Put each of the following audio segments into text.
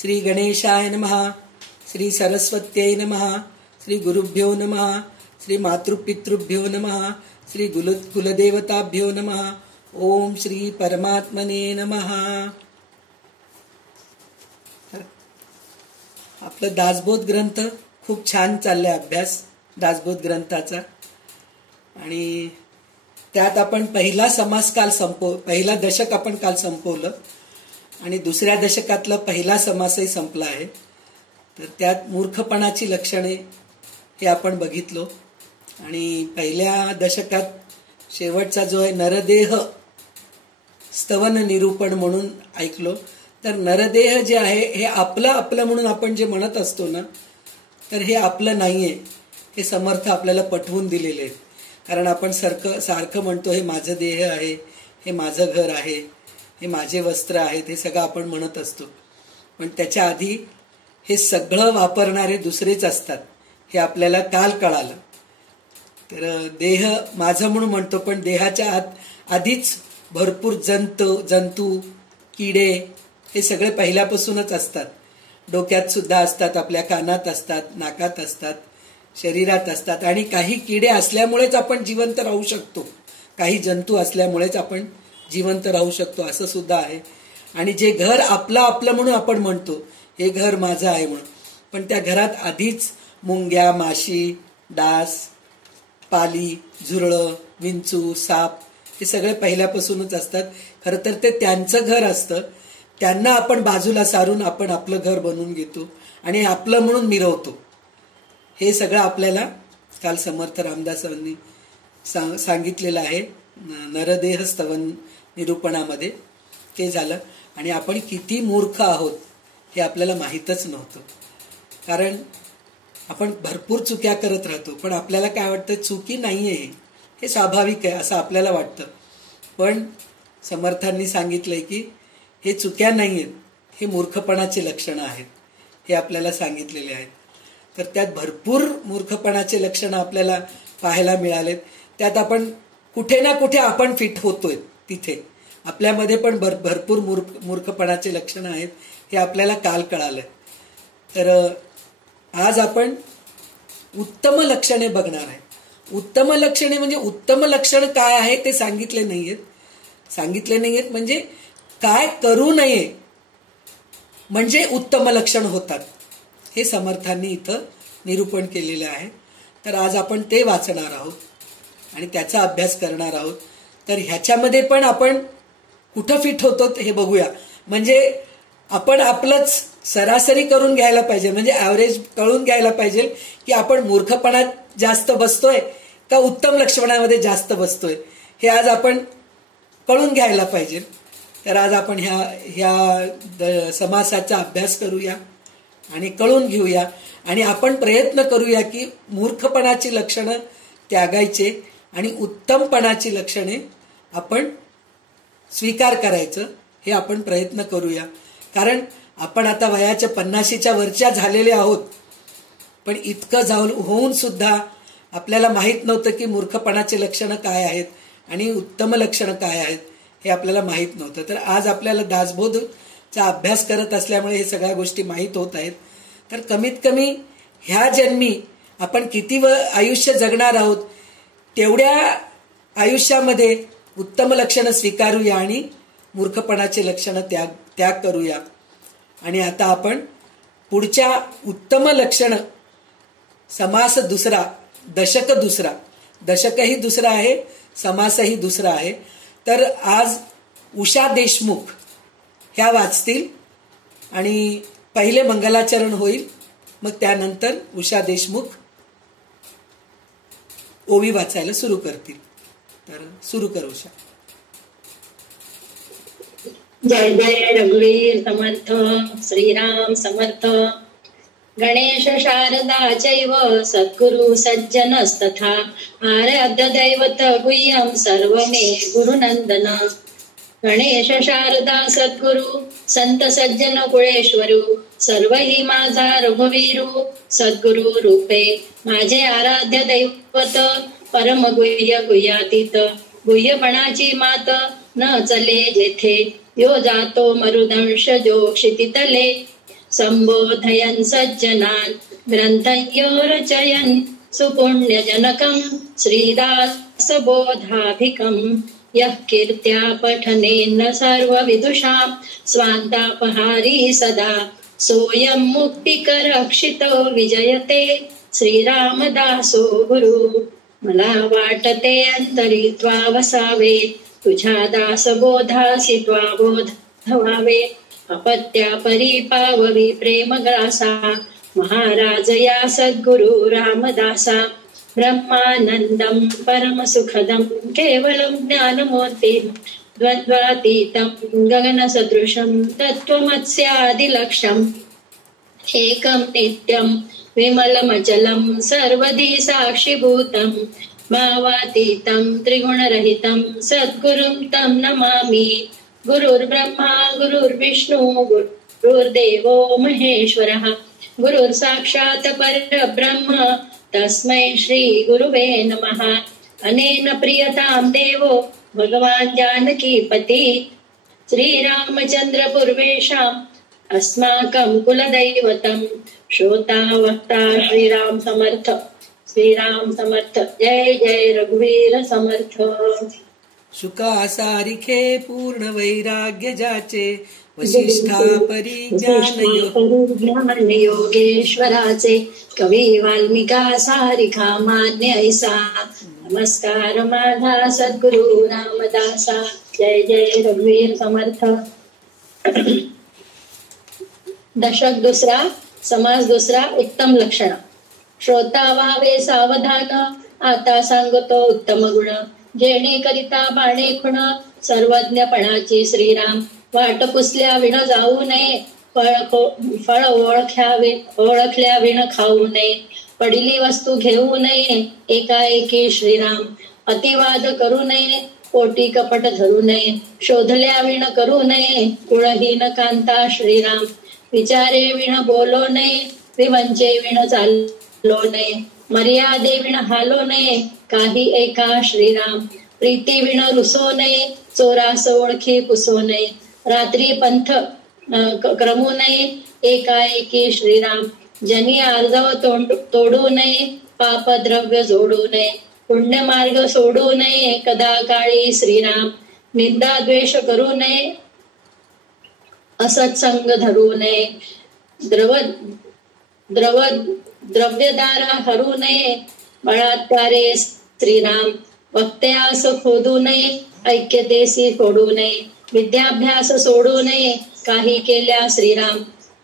श्री गणेशाय नमः, श्री सरस्वत्यै नमः, श्री गुरुभ्यो नमः, श्री मातृपितृभ्यो नमः, श्री कुलदेवताभ्यो नमः. ओम श्री परमात्मने नमः. आपलं दासबोध ग्रंथ खूप छान चाललाय अभ्यास दासबोध ग्रंथाचा. आणि त्यात आपण पहिला समास काल पहिला दशक आपण काल संपवलं आणि दुसऱ्या दशकातला पहिला समासही संपला आहे. तर त्यात मूर्खपणाची लक्षणे हे आपण बघितलो. आणि पहिल्या दशकात शेवटचा जो आहे नरदेह स्तवन निरूपण म्हणून ऐकलो. तर नरदेह जे आहे हे आपलं म्हणून आपण जे म्हणत असतो ना, तर हे आपलं नाहीये हे समर्थ आपल्याला पटवून दिलेले आहेत. कारण आपण सारखं म्हणतो हे माझं देह आहे, हे माझं घर आहे, हे माझे वस्त्र आहेत, हे सगळं आपण म्हणत असतो. पण त्याच्या आधी हे सगळं वापरणारे दुसरेच असतात हे आपल्याला काल कळालं. तर देह माझं म्हणून म्हणतो, पण देहाच्या आधीच भरपूर जंतू किडे हे सगळे पहिल्यापासूनच असतात. डोक्यात सुद्धा असतात, आपल्या कानात असतात, नाकात असतात, शरीरात असतात. आणि काही किडे असल्यामुळेच आपण जिवंत राहू शकतो, काही जंतू असल्यामुळेच आपण जिवंत राहू शकतो असं सुद्धा आहे. आणि जे घर आपलं म्हणून आपण म्हणतो हे घर माझं आहे म्हणून, पण त्या घरात आधीच मुंग्या, माशी, डास, पाली, झुरळं, विंचू, साप हे सगळे पहिल्यापासूनच असतात. खरं तर ते त्यांचं घर असतं, त्यांना आपण बाजूला सारून आपण आपलं घर बनवून घेतो आणि आपलं म्हणून मिरवतो. हे सगळं आपल्याला काल समर्थ रामदासांनी सांगितलेलं आहे नरदेह स्तवन निरूपणामध्ये. ते झालं. आणि आपण किती मूर्ख आहोत हे आपल्याला माहीतच नव्हतं. कारण आपण भरपूर चुक्या करत राहतो, पण आपल्याला काय वाटतं चुकी नाहीये, हे स्वाभाविक आहे असं आपल्याला वाटतं. पण समर्थांनी सांगितलंय की हे चुक्या नाहीयेत, हे मूर्खपणाचे लक्षणं आहेत, हे आपल्याला सांगितलेले आहेत. तर त्यात भरपूर मूर्खपणाचे लक्षणं आपल्याला पाहायला मिळालेत. त्यात आपण कुठे ना कुठे आपण फिट होतोय, तिथे आपल्यामध्ये पण भरपूर मूर्खपणाचे लक्षणं आहेत हे आपल्याला काल कळालंय. तर आज आपण उत्तम लक्षणे बघणार आहे. उत्तम लक्षणे म्हणजे उत्तम लक्षण काय आहे ते सांगितले नाहीयेत म्हणजे काय करू नये म्हणजे उत्तम लक्षण होतात हे समर्थांनी इथं निरूपण केलेलं आहे. तर आज आपण ते वाचणार आहोत आणि त्याचा अभ्यास करणार आहोत. तर ह्याच्यामध्ये पण आपण कुठं फिट होतो हे बघूया. म्हणजे आपण आपलंच सरासरी करून घ्यायला पाहिजे, म्हणजे ॲव्हरेज कळून घ्यायला पाहिजे की आपण मूर्खपणात जास्त बसतोय का उत्तम लक्षणामध्ये जास्त बसतोय, हे आज आपण कळून घ्यायला पाहिजे. तर आज आपण ह्या समासाचा अभ्यास करूया आणि कळून घेऊया. आणि आपण प्रयत्न करूया की मूर्खपणाची लक्षणं त्यागायचे आणि उत्तमपणाची लक्षणे आपण स्वीकार करायचं, हे आपण प्रयत्न करूया. कारण आपण आता वयाच्या 50च्या वरच्या झालेले आहोत, पण इतकं होऊन सुद्धा आपल्याला माहीत नव्हतं की मूर्खपणाचे लक्षणं काय आहेत आणि उत्तम लक्षणं काय आहेत हे आपल्याला माहीत नव्हतं. तर आज आपल्याला दासबोधचा अभ्यास करत असल्यामुळे हे सगळ्या गोष्टी माहीत होत आहेत. तर कमीत कमी ह्या जन्मी आपण किती आयुष्य जगणार आहोत तेवढ्या आयुष्यामध्ये उत्तम लक्षणं स्वीकारूया आणि मूर्खपणाचे लक्षणं त्याग करूया. आणि आता आपण पुढच्या उत्तम लक्षण समास दुसरा, दशक दुसरा, दशकही दुसरा आहे, समासही दुसरा आहे. तर आज उषा देशमुख ह्या वाचतील आणि पहिले मंगलाचरण होईल, मग त्यानंतर उषा देशमुख ओवी वाचायला सुरू करतील. तर सुरू कर उषा. जय जय रघुवीर समर्थ, श्रीराम समर्थ. गणेश शारदा चैव सद्गुरु सज्जनस्तथा आराध्य दैवत गुह्यं सर्वमे गुरुनंदन. गणेश शारदा सद्गुरु संत सज्जन कुळेश्वरू सर्व ही माझा रघुवीरू. सद्गुरु रूपे माझे आराध्य दैवत परम गुह्य गुह्यातीत. गुह्यपणाची मात न चले जेथे यो जातो मरुदंश जो क्षितितले. संबोधयन् सज्जनान् ग्रन्थयो रचयन् सुपुण्यजनकम् श्रीदासबोधाभिकम् यः कीर्त्या पठनेन सर्वविदुषाम् स्वान्तापहारी सदा सोऽयं मुक्तिकरक्षितो विजयते श्रीरामदासो गुरु. मला वाटते अंतरित्वा वसावे तुझ्या दासबोधासी त्वा बोध व्हावे. अपत्या परिपाववी प्रेमग्रासा महाराज या सद्गुरु रामदासा. ब्रह्मानंदं परमसुखदं केवलं ज्ञानमूर्तिं द्वन्द्वातीतं गगनसदृशं तत्त्वमस्यादिलक्ष्यम् एकं नित्यं विमलमचलं सर्वधी साक्षिभूतं भावातीतं त्रिगुणरहितं सद्गुरुं तं नमामि. गुरुर्ब्रह्मा गुरुर्विष्णु गुरुर्देवो महेश्वरः गुरुर्साक्षात् परब्रह्म तस्मै श्री गुरुवे नमः. अनेन प्रियतां देवो भगवान् जानकीपति श्रीरामचन्द्र पूर्वेषाम् अस्माकं कुलदैवतं श्रोता वक्ता श्रीराम समर्थ. श्रीराम समर्थ. जय जय रघुवीर समर्थ. शुका सारिखे पूर्ण वैराग्य जाचे वशिष्ठा परिज्ञान योगेश्वराचे कवी वाल्मिका सारिखा मान्य ऐसा. नमस्कार माझा सद्गुरु रामदासा. जय जय रघुवीर समर्थ. दशक दुसरा, समास दुसरा, उत्तम लक्षण. श्रोता व्हावे सावधान आता सांगतो उत्तम गुण. जेणे करिता बाणे खुण सर्वज्ञपणाची श्रीराम. वाट पुसल्या विण जाऊ नये फळ ओळखल्या विण खाऊ नये. पडिली वस्तू घेऊ नये एकाएकी श्रीराम. अतिवाद करू नये पोटी कपट धरू नये. शोधल्या विण करू नये कुळहीन कांता श्रीराम. विचारे विण बोलो नये विवंचे विण चालो नये. मर्यादे विण हालो नये काही एका श्रीराम. प्रीती विण रुसो नये चोरास ओळखी पुसो नये. रात्री पंथ क्रमू नये एकाएकी श्रीराम. जनी आर्जव तोडू नये पाप द्रव्य जोडू नये. पुण्य मार्ग सोडू नये कदा काळी श्रीराम. निंदा द्वेष करू नये असत्संग धरू नये. द्रव्यदारा हरू नये बळात्कारे श्रीराम. वक्त्यास खोदू नये ऐक्यतेसी फोडू नये. विद्याभ्यास सोडू नये काही केल्या श्रीराम.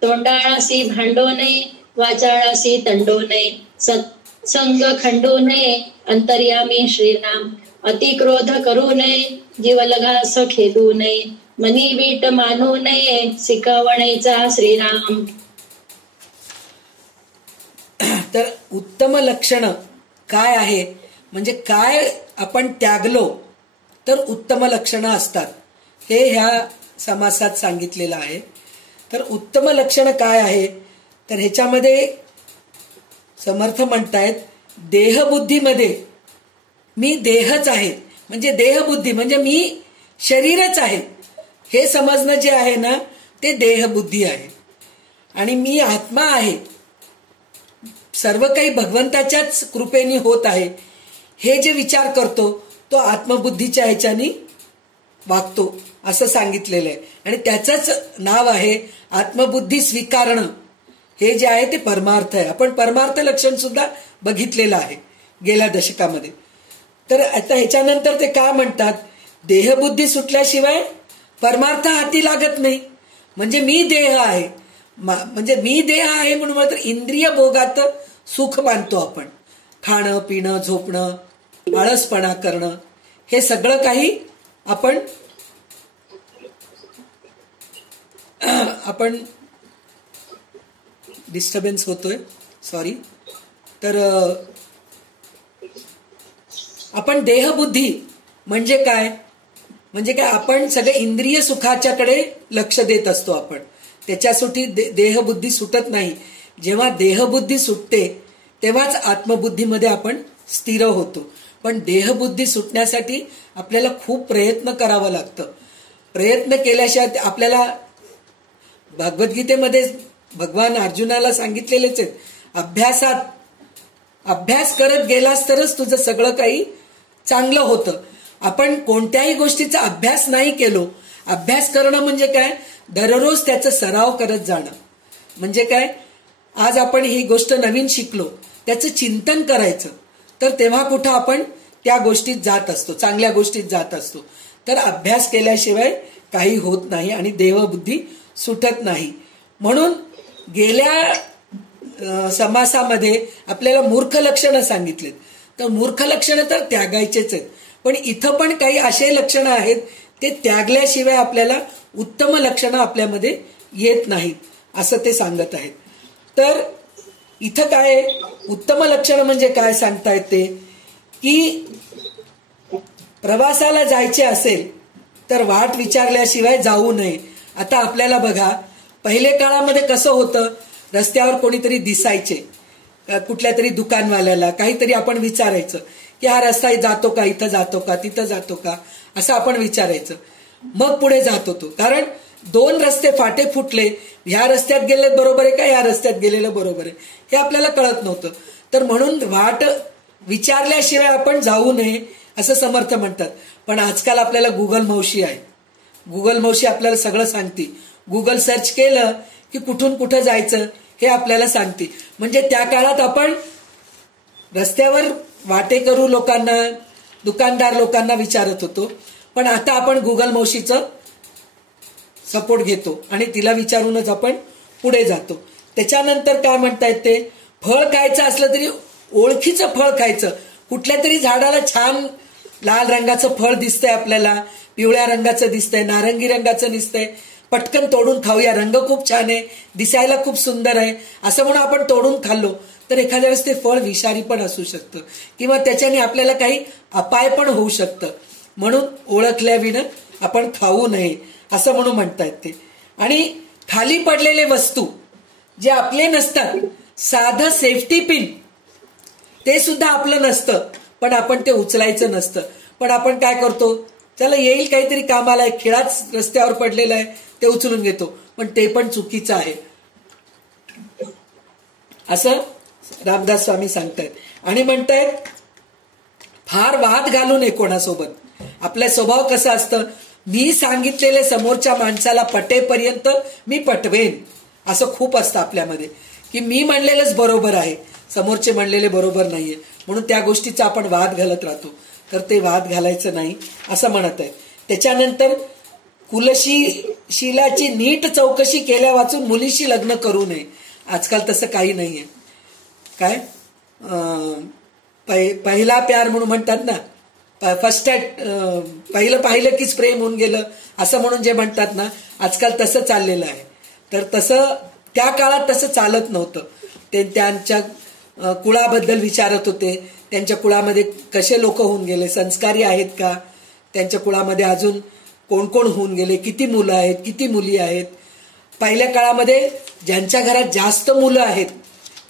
तोंडाळासी भांडू नये वाचाळासी तंडू नये. सत्संग खंडू नये अंतर्यामी श्रीराम. अतिक्रोध करू नये जीवलगास खेदू नये. मनी वीट मानू नये शिकवणेचा श्रीराम. तर उत्तम लक्षण काय आहे म्हणजे काय आपण त्यागलो तर उत्तम लक्षणं असतात हे ह्या समासात सांगितलेलं आहे. तर उत्तम लक्षण काय आहे तर ह्याच्यामध्ये समर्थ म्हणतायत देहबुद्धीमध्ये मी देहच आहे म्हणजे देहबुद्धी म्हणजे मी शरीरच आहे हे समजणं जे आहे ना ते देहबुद्धी आहे. आणि मी आत्मा आहे सर्व काही भगवंताच्याच कृपेने होत आहे हे जे विचार करतो तो आत्मबुद्धीच्या ह्याच्यानी वागतो असं सांगितलेलं आहे. आणि त्याचंच नाव आहे आत्मबुद्धी स्वीकारणं. हे जे आहे ते परमार्थ आहे. आपण परमार्थ लक्षण सुद्धा बघितलेलं आहे गेल्या दशकामध्ये. तर आता ह्याच्यानंतर ते काय म्हणतात देहबुद्धी सुटल्याशिवाय परमार्थ हाती लागत नाही. म्हणजे मी देह आहे म्हणजे मी देह आहे म्हणून तर इंद्रिय भोगात सुख मानतो आपण. खाणं पिणं झोपणं आळसपणा करणं हे सगळं काही आपण डिस्टर्बन्स होतोय सॉरी. तर आपण देहबुद्धी म्हणजे काय आपण सगळे इंद्रिय सुखाच्याकडे लक्ष देत असतो. आपण त्याच्यासाठी देहबुद्धी सुटत नाही. जेव्हा देहबुद्धी सुटते तेव्हाच आत्मबुद्धीमध्ये आपण स्थिर होतो. पण देहबुद्धी सुटण्यासाठी आपल्याला खूप प्रयत्न करावा लागतं. प्रयत्न केल्याशिवाय आपल्याला भगवद्गीतेमध्ये भगवान अर्जुनाला सांगितलेलेच आहेत. अभ्यास करत गेलास तरच तुझं सगळं काही चांगलं होतं. आपण कोणत्याही गोष्टीचा अभ्यास नाही केलो. अभ्यास करणं म्हणजे काय, दररोज त्याचा सराव करत जाणं. म्हणजे काय, आज आपण ही गोष्ट नवीन शिकलो, त्याचं चिंतन करायचं, तर तेव्हा कुठं आपण त्या गोष्टीत जात असतो, चांगल्या गोष्टीत जात असतो. तर अभ्यास केल्याशिवाय काही होत नाही आणि देहबुद्धी सुटत नाही. म्हणून गेल्या समासामध्ये आपल्याला मूर्ख लक्षणं सांगितलेत. तर मूर्ख लक्षणं तर त्यागायचेच आहेत, पण इथं पण काही असे लक्षणं आहेत ते त्यागल्याशिवाय आपल्याला उत्तम लक्षणं आपल्यामध्ये येत नाहीत, असं ते सांगत आहेत. तर इथं काय उत्तम लक्षणं म्हणजे काय सांगतायत ते, की प्रवासाला जायचे असेल तर वाट विचारल्याशिवाय जाऊ नये. आता आपल्याला बघा, पहिले काळामध्ये कसं होतं, रस्त्यावर कोणीतरी दिसायचे, कुठल्या तरी दुकानवाल्याला काहीतरी आपण विचारायचं की हा रस्ता जातो का, इथं जातो का, तिथं जातो का, असं आपण विचारायचं. मग पुढे जात होतो, कारण 2 रस्ते फाटे फुटले, ह्या रस्त्यात गेले बरोबर आहे का, या रस्त्यात गेलेलं बरोबर आहे हे आपल्याला कळत नव्हतं. तर म्हणून वाट विचारल्याशिवाय आपण जाऊ नये असं समर्थ म्हणतात. पण आजकाल आपल्याला गुगल मावशी आहे. गुगल मावशी आपल्याला सगळं सांगते. गुगल सर्च केलं की कुठून कुठं जायचं हे आपल्याला सांगते. म्हणजे त्या काळात आपण रस्त्यावर वाटेकरू लोकांना, दुकानदार लोकांना विचारत होतो, पण आता आपण गुगल मावशीचं सपोर्ट घेतो आणि तिला विचारूनच आपण पुढे जातो. त्याच्यानंतर काय म्हणतायत ते, फळ खायचं असलं तरी ओळखीचं फळ खायचं. कुठल्या तरी झाडाला छान लाल रंगाचं फळ दिसतंय, आपल्याला पिवळ्या रंगाचं दिसतंय, नारंगी रंगाचं दिसतंय, पटकन तोडून खाऊया, रंग खूप छान आहे, दिसायला खूप सुंदर आहे, असं म्हणून आपण तोडून खाल्लो तर एखाद्या वेळेस ते फळ विषारी पण असू शकतं किंवा त्याच्याने आपल्याला काही अपाय पण होऊ शकतं. म्हणून ओळखल्याविना आपण खाऊ नये असं म्हणून म्हणतायत ते. आणि खाली पडलेले वस्तू जे आपले नसतात, साधं सेफ्टी पिन ते सुद्धा आपलं नसतं, पण आपण ते उचलायचं नसतं. पण आपण काय करतो, चला येईल काहीतरी कामाला, आहे खिळाच रस्त्यावर पडलेला आहे ते उचलून घेतो, पण ते पण चुकीचं आहे असं रामदास स्वामी सांगतायत. आणि म्हणतायत फार वाद घालू नये कोणासोबत. आपला स्वभाव कसा असतं, मी सांगितलेले समोरच्या माणसाला पटेपर्यंत मी पटवेन, असं खूप असतं आपल्यामध्ये, की मी म्हणलेलंच बरोबर आहे, समोरचे म्हणलेले बरोबर नाहीये, म्हणून त्या गोष्टीचा आपण वाद घालत राहतो. तर ते वाद घालायचं नाही असं म्हणत आहे. त्याच्यानंतर कुलशीलाची नीट चौकशी केल्या वाचून मुलीशी लग्न करू नये. आजकाल तसं काही नाहीये. काय पहिला प्यार म्हणून म्हणतात ना, फर्स्ट पहिलं पाहिलं कीच प्रेम होऊन गेलं असं म्हणून जे म्हणतात ना, आजकाल तसं चाललेलं आहे. तर तसं त्या काळात तसं चालत नव्हतं. ते त्यांच्या कुळाबद्दल विचारत होते, त्यांच्या कुळामध्ये कसे लोक होऊन गेले, संस्कारी आहेत का, त्यांच्या कुळामध्ये अजून कोण कोण होऊन गेले, किती मुलं आहेत, किती मुली आहेत. पहिल्या काळामध्ये ज्यांच्या घरात जास्त मुलं आहेत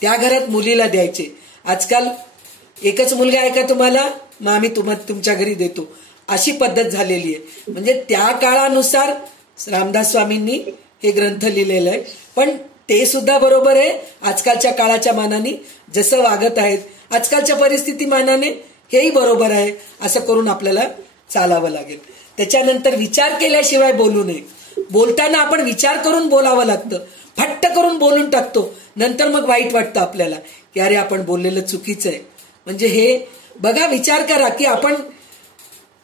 त्या घरात मुलीला द्यायचे. आजकाल एकच मुलगा आहे का तुम्हाला, मग आम्ही तुमच्या घरी देतो, अशी पद्धत झालेली आहे. म्हणजे त्या काळानुसार रामदास स्वामींनी हे ग्रंथ लिहिलेलं आहे. पण ते सुद्धा बरोबर आहे, आजकालच्या काळाच्या मानाने जसं वागत आहेत, आजकालच्या परिस्थिती मानाने हेही बरोबर आहे, असं करून आपल्याला चालावं लागेल. त्याच्यानंतर विचार केल्याशिवाय बोलू नये. बोलताना आपण विचार करून बोलावं लागतं. फट्ट करून बोलून टाकतो, नंतर मग वाईट वाटतं आपल्याला की अरे आपण बोललेलं चुकीचं आहे. म्हणजे हे बघा, विचार करा की आपण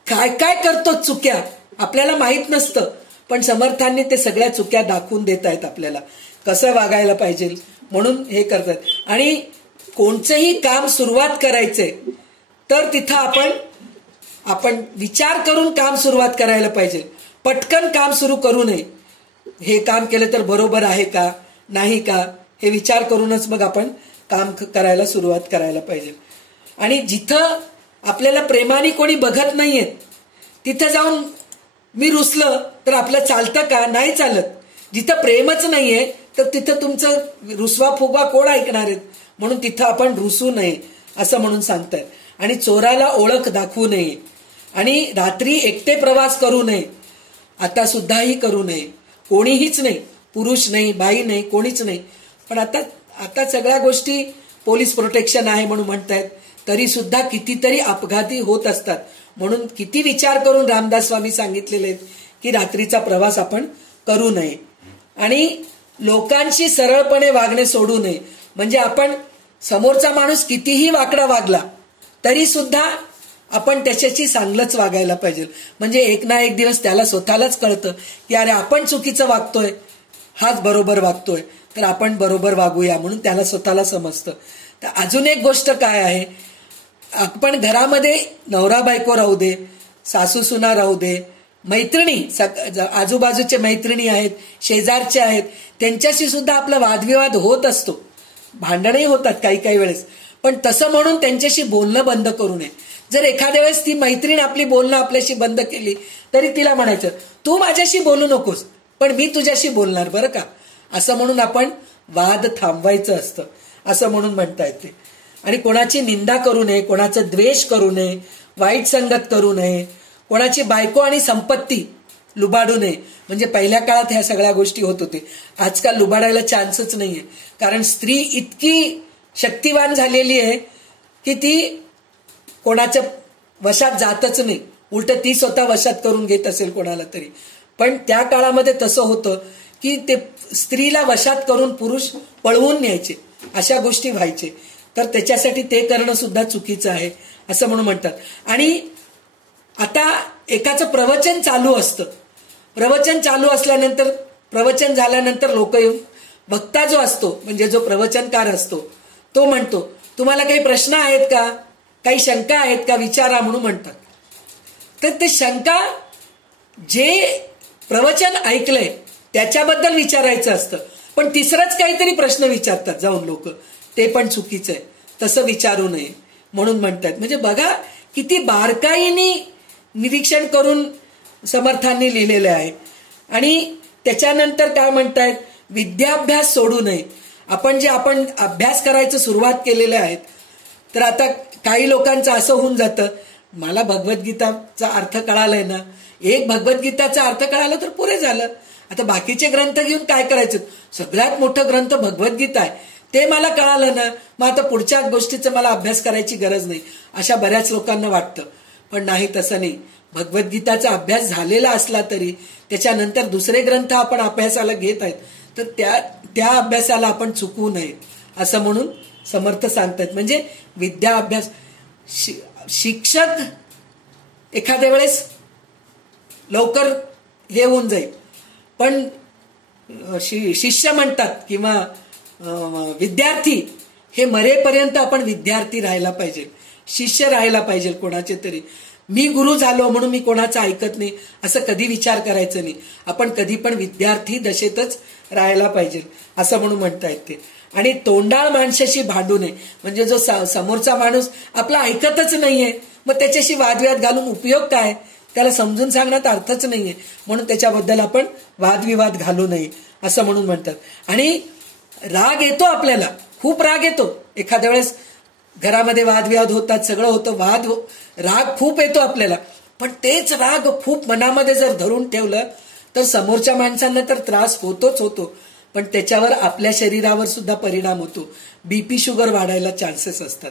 काय काय करतो चुक्या, आपल्याला माहित नसतं, पण समर्थांनी ते सगळ्या चुक्या दाखवून देत आहेत आपल्याला कसं वागायला पाहिजे, म्हणून हे करतात. आणि कोणचंही काम सुरुवात करायचंय तर तिथं आपण विचार करून काम सुरुवात करायला पाहिजे. पटकन काम सुरू करू नये. हे काम केलं तर बरोबर आहे का नाही का हे विचार करूनच मग आपण काम करायला सुरुवात करायला पाहिजे. आणि जिथं आपल्याला प्रेमाने कोणी बघत नाहीये तिथं जाऊन मी रुसलं तर आपलं चालतं का, नाही चालत. जिथं प्रेमच नाहीये तर तिथं तुमचं रुसवा फुगवा कोण ऐकणार आहेत, म्हणून तिथं आपण रुसू नये असं म्हणून सांगतात. आणि चोराला ओळख दाखवू नये, आणि रात्री एकटे प्रवास करू नये, आता सुद्धाही करू नये. कोणीहीच नाही, पुरुष नाही, बाई नाही, कोणीच नाही. पण आता सगळ्या गोष्टी पोलीस प्रोटेक्शन आहे म्हणून म्हणतायत, तरी सुद्धा कितीतरी अपघाती होत असतात. म्हणून किती विचार करून रामदास स्वामी सांगितलेले आहेत की रात्रीचा प्रवास आपण करू नये आणि लोकांशी सरळपणे वागणे सोडू नये. म्हणजे आपण समोरचा माणूस कितीही वाकडा वागला तरी सुद्धा आपण त्याच्याशी चांगलंच वागायला पाहिजे. म्हणजे एक ना एक दिवस त्याला स्वतःलाच कळतं की अरे आपण चुकीचं वागतोय, हाच बरोबर वागतोय, तर आपण बरोबर वागूया म्हणून त्याला स्वतःला समजतं. तर अजून एक गोष्ट काय आहे, आपण घरामध्ये नवरा बायको राहू दे, सासू सुना राहू दे, मैत्रिणी, आजूबाजूचे मैत्रिणी आहेत, शेजारचे आहेत, त्यांच्याशी सुद्धा आपला वादविवाद होत असतो, भांडणही होतात काही काही वेळेस. पण तसं म्हणून त्यांच्याशी बोलणं बंद करू नये. जर एखाद्या वेळेस ती मैत्रीण आपली बोलणं आपल्याशी बंद केली तरी तिला म्हणायचं तू माझ्याशी बोलू नकोस पण मी तुझ्याशी बोलणार बरं का, असं म्हणून आपण वाद थांबवायचं असतं, असं म्हणून म्हणता येते. आणि कोणाची निंदा करू नये, कोणाचा द्वेष करू नये, वाईट संगत करू नये, कोणाची बायको आणि संपत्ती लुबाडू नये. म्हणजे पहिल्या काळात ह्या सगळ्या गोष्टी होत होते. आजकाल लुबाडायला चान्सच नाहीये, कारण स्त्री इतकी शक्तिवान झालेली आहे की ती कोणाच्या वशात जातच नाही, उलट ती स्वतः वशात करून घेत असेल कोणाला तरी. पण त्या काळामध्ये तसं होतं की ते स्त्रीला वशात करून पुरुष पळवून न्यायचे, अशा गोष्टी व्हायचे. तर त्याच्यासाठी ते करणं सुद्धा चुकीचं आहे असं म्हणून म्हणतात. आणि आता एकाचं प्रवचन चालू असतं, प्रवचन चालू असल्यानंतर प्रवचन झाल्यानंतर लोक येऊन, वक्ता जो असतो म्हणजे जो प्रवचनकार असतो तो म्हणतो तुम्हाला काही प्रश्न आहेत का, काही शंका आहेत का, विचारा म्हणून म्हणतात. तर ते शंका जे प्रवचन ऐकलंय त्याच्याबद्दल विचारायचं असतं, पण तिसरंच काहीतरी प्रश्न विचारतात जाऊन लोक, ते पण चुकीचं आहे, तसं विचारू नये म्हणून म्हणतात. म्हणजे बघा किती बारकाईने निरीक्षण करून समर्थांनी लिहिलेलं आहे. आणि त्याच्यानंतर काय म्हणतायत, विद्याभ्यास सोडू नये. आपण अभ्यास करायचं सुरुवात केलेले आहेत, तर आता काही लोकांचं असं होऊन जातं मला भगवद्गीताचा अर्थ कळालाय ना, एक भगवद्गीताचा अर्थ कळाला तर पुरे झालं, आता बाकीचे ग्रंथ घेऊन काय करायचं, सगळ्यात मोठा ग्रंथ भगवद्गीता आहे ते मला कळालं ना, मग आता पुढच्या गोष्टीचा मला अभ्यास करायची गरज नाही, अशा बऱ्याच लोकांना वाटतं. पण नाही, तसं नाही. भगवद्गीताचा अभ्यास झालेला असला तरी त्याच्यानंतर दुसरे ग्रंथ आपण अभ्यासाला घेत आहेत, तर त्या अभ्यासाला आपण चुकवू नये असं म्हणून समर्थ सांगतात. म्हणजे विद्या अभ्यास, शिक्षक एखाद्या वेळेस लवकर हे होऊन जाईल, पण शिष्य म्हणतात किंवा विद्यार्थी हे मरेपर्यंत आपण विद्यार्थी राहायला पाहिजे, शिष्य राहायला पाहिजे कोणाचे तरी. मी गुरु झालो म्हणून मी कोणाचं ऐकत नाही असं कधी विचार करायचं नाही. आपण कधी पण विद्यार्थी दशेतच राहायला पाहिजे असं म्हणून म्हणता येते. आणि तोंडाळ माणसाशी भांडू नये. म्हणजे जो समोरचा माणूस आपला ऐकतच नाहीये, मग त्याच्याशी वादविवाद घालून उपयोग काय, त्याला समजून सांगण्यात अर्थच नाहीये, म्हणून त्याच्याबद्दल आपण वादविवाद घालू नये असं म्हणून म्हणतात. आणि राग येतो आपल्याला, खूप राग येतो. एखाद्या वेळेस घरामध्ये वादविवाद होतात, सगळं होतं, राग खूप येतो आपल्याला. पण तेच राग खूप मनामध्ये जर धरून ठेवलं तर समोरच्या माणसांना तर त्रास होतोच होतो, पण त्याच्यावर आपल्या शरीरावर सुद्धा परिणाम होतो. बीपी शुगर वाढायला चान्सेस असतात.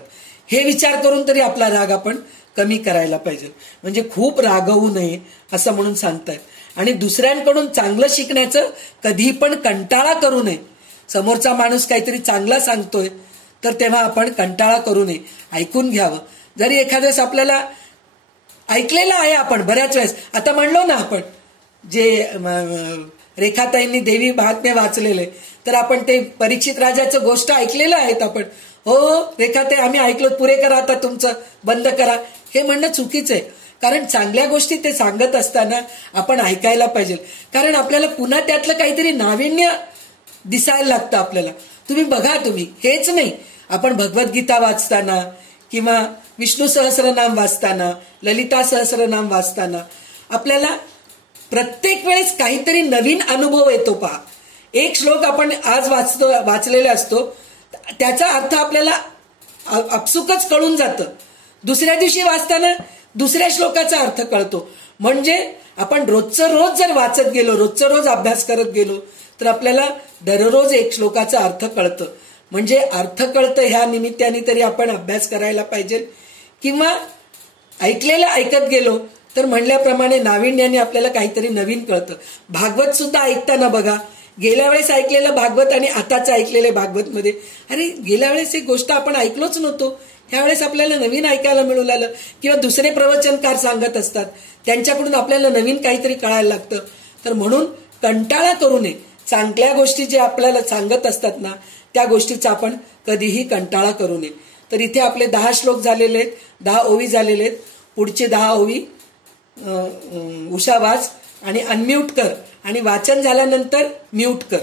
हे विचार करून तरी आपला राग आपण कमी करायला पाहिजे. म्हणजे खूप रागवू नये असं म्हणून सांगतायत. आणि दुसऱ्यांकडून चांगलं शिकण्याचं कधी पण कंटाळा करू नये. समोरचा माणूस काहीतरी चांगला सांगतोय तर तेव्हा आपण कंटाळा करू नये, ऐकून घ्यावं. जरी एखाद्या वेळेस आपल्याला ऐकलेलं आहे आपण बऱ्याच वेळेस, आता म्हणलो ना आपण जे रेखाताईंनी देवी महात्म्य वाचलेले, तर आपण ते परीक्षित राजाचं गोष्ट ऐकलेलं आहेत आपण. हो रेखाताई आम्ही ऐकलो, पुरे करा आता तुमचं, बंद करा, हे म्हणणं चुकीचं आहे. कारण चांगल्या गोष्टी ते सांगत असताना आपण ऐकायला पाहिजे, कारण आपल्याला पुन्हा त्यातलं काहीतरी नाविन्य दिसायला लागतं आपल्याला. तुम्ही बघा, तुम्ही हेच नाही, आपण भगवद्गीता वाचताना किंवा विष्णू सहस्रनाम वाचताना, ललिता सहस्रनाम वाचताना आपल्याला प्रत्येक वेळेस काहीतरी नवीन अनुभव येतो. पहा, एक श्लोक आपण आज वाचलेला असतो, त्याचा अर्थ आपल्याला आपसुकच कळून जातं. दुसऱ्या दिवशी वाचताना दुसऱ्या श्लोकाचा अर्थ कळतो. म्हणजे आपण रोजचं रोज जर वाचत गेलो, रोजचं रोज अभ्यास करत गेलो तर आपल्याला दररोज एक श्लोकाचा अर्थ कळतं. म्हणजे अर्थ कळतं ह्या निमित्ताने तरी आपण अभ्यास करायला पाहिजे. किंवा ऐकलेलं ऐकत गेलो तर म्हणल्याप्रमाणे नाविन्याने आपल्याला काहीतरी नवीन कळतं. भागवत सुद्धा ऐकताना बघा, गेल्या वेळेस ऐकलेलं भागवत आणि आताच ऐकलेले भागवत मध्ये, अरे गेल्या वेळेस एक गोष्ट आपण ऐकलोच नव्हतो, ह्यावेळेस आपल्याला नवीन ऐकायला मिळू लागलं. किंवा दुसरे प्रवचनकार सांगत असतात, त्यांच्याकडून आपल्याला नवीन काहीतरी कळायला लागतं. तर म्हणून कंटाळा करू नये. चांगल्या गोष्टी जे आपल्याला सांगत असतात ना, त्या गोष्टीचा आपण कधीही कंटाळा करू नये. तर इथे आपले 10 श्लोक झालेले आहेत, 10 ओवी झालेले आहेत. पुढचे 10 ओवी उषा वाच आणि अनम्यूट कर, आणि वाचन झाल्यानंतर म्यूट कर.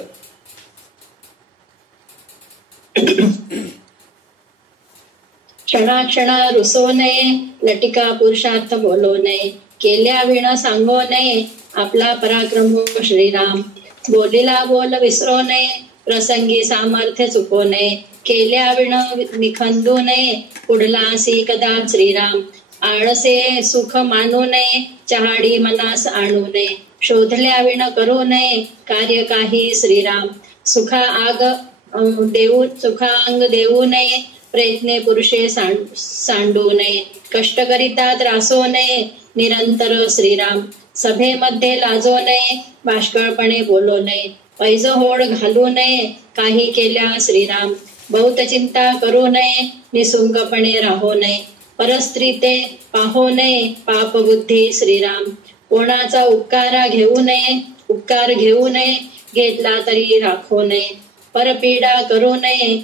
क्षणाक्षणा रुसो नये, लटिका पुरुषार्थ बोलो नये, केल्या विण सांगो नये, आपला पराक्रम हो श्रीराम. बोलीला बोल विसरो नये, प्रसंगी सामर्थ्य चुको नये, केल्या विण निखंदू नये, पुढलासी कदा श्रीराम. आळसे सुख मानू नये, चहाडी मनास आणू नये, शोधल्या विण करू नये, कार्य काही श्रीराम. सुखांग देऊ नये, प्रयत्ने पुरुषे सांडू नये, कष्ट करिता त्रासो नये, निरंतर श्रीराम. सभेमध्ये लाजो नये, बाष्कळपणे बोलो नये, पैजहोड घालू नये, काही केल्या श्रीराम. बहुत चिंता करू नये, निसुंगपणे राहो नये, परस्त्री ते पाहो नये, पाप बुद्धी श्रीराम. कोणाचा उपकार घेऊ नये, घेतला तरी राखो नये, परपीडा करू नये,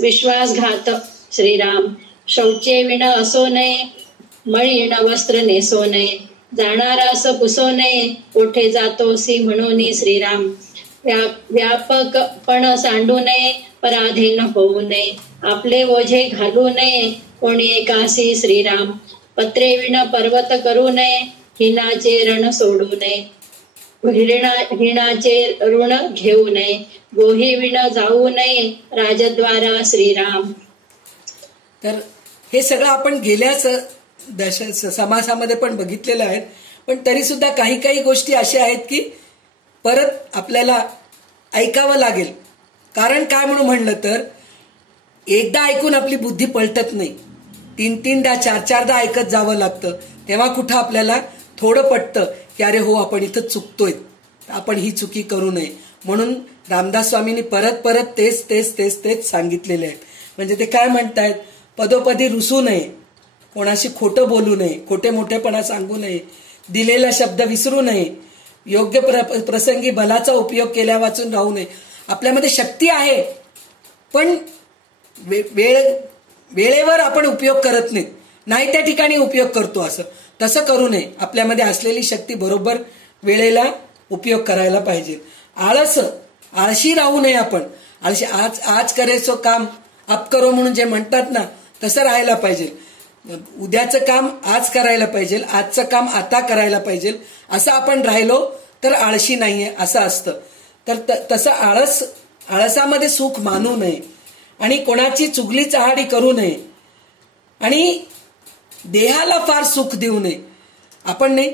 विश्वासघात श्रीराम. शौचे विण असो नये, मळीण वस्त्र नेसो नये, जाणारा असं पुसो नये, कोठे जातोसी म्हणून श्रीराम. व्यापकपण सांडू नये, पराधीन होऊ नये, आपले ओझे घालू नये, कोणी एकासी श्रीराम. पत्रे विण पर्वत करू नये, हिनाचे रण सोडू नये, हिणाचे ऋण घेऊ नये, गोही विण जाऊ नये, राजद्वारा श्रीराम. तर हे सगळं आपण गेल्याच समासामध्ये पण बघितलेलं आहे. पण तरी सुद्धा काही काही गोष्टी अशा आहेत की परत आपल्याला ऐकावं लागेल. कारण काय म्हणून म्हणलं तर एकदा ऐकून आपली बुद्धी पलटत नाही, 3-3दा 4-4दा ऐकत जावं लागतं. तेव्हा कुठं आपल्याला थोडं पटतं की अरे हो, आपण इथं चुकतोय, आपण ही चुकी करू नये. म्हणून रामदास स्वामींनी परत परत तेच तेच तेच तेच सांगितलेले आहेत. म्हणजे ते काय म्हणतायत, पदोपदी रुसू नये, कोणाशी खोटं बोलू नये, खोटे मोठेपणा सांगू नये, दिलेला शब्द विसरू नये, योग्य प्रसंगी बलाचा उपयोग केल्या वाचून राहू नये. आपल्यामध्ये शक्ती आहे, पण वेळेवर आपण उपयोग करत नाही त्या ठिकाणी उपयोग करतो, असं तसं करू नये. आपल्यामध्ये असलेली शक्ती बरोबर वेळेला उपयोग करायला पाहिजे. आळशी राहू नये आपण. आळशी आज करेसो काम अब करो म्हणून जे म्हणतात ना, तसं राहायला पाहिजे. उद्याचं काम आज करायला पाहिजे, आजचं काम आता करायला पाहिजे, असं आपण राहिलो तर आळशी नाहीये असं असतं. तर तसं आळसामध्ये सुख मानू नये, आणि कोणाची चुगली चहाडी करू नये, आणि देहाला फार सुख देऊ नये. आपण नाही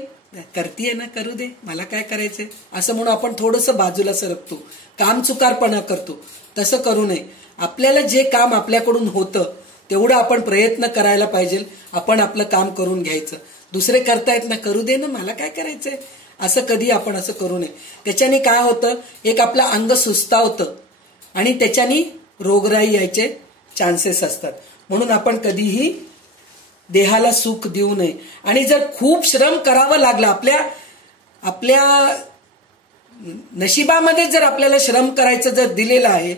करतीये ना, करू दे, मला काय करायचंय असं म्हणून आपण थोडंसं बाजूला सरकतो, काम चुकारपणा करतो. तसं करू नये. आपल्याला जे काम आपल्याकडून होतं तेवढं आपण प्रयत्न करायला पाहिजे. आपण आपलं काम करून घ्यायचं. दुसरे करतायत ना, करू दे ना, मला काय करायचंय असं कधी आपण असं करू नये. त्याच्याने काय होतं, एक आपलं अंग सुस्तावतं आणि त्याच्याने रोगराई यायचे चान्सेस असतात. म्हणून आपण कधीही देहाला सुख देऊ नये. आणि जर खूप श्रम करावं लागलं, आपल्या नशिबामध्ये जर आपल्याला श्रम करायचं जर दिलेलं आहे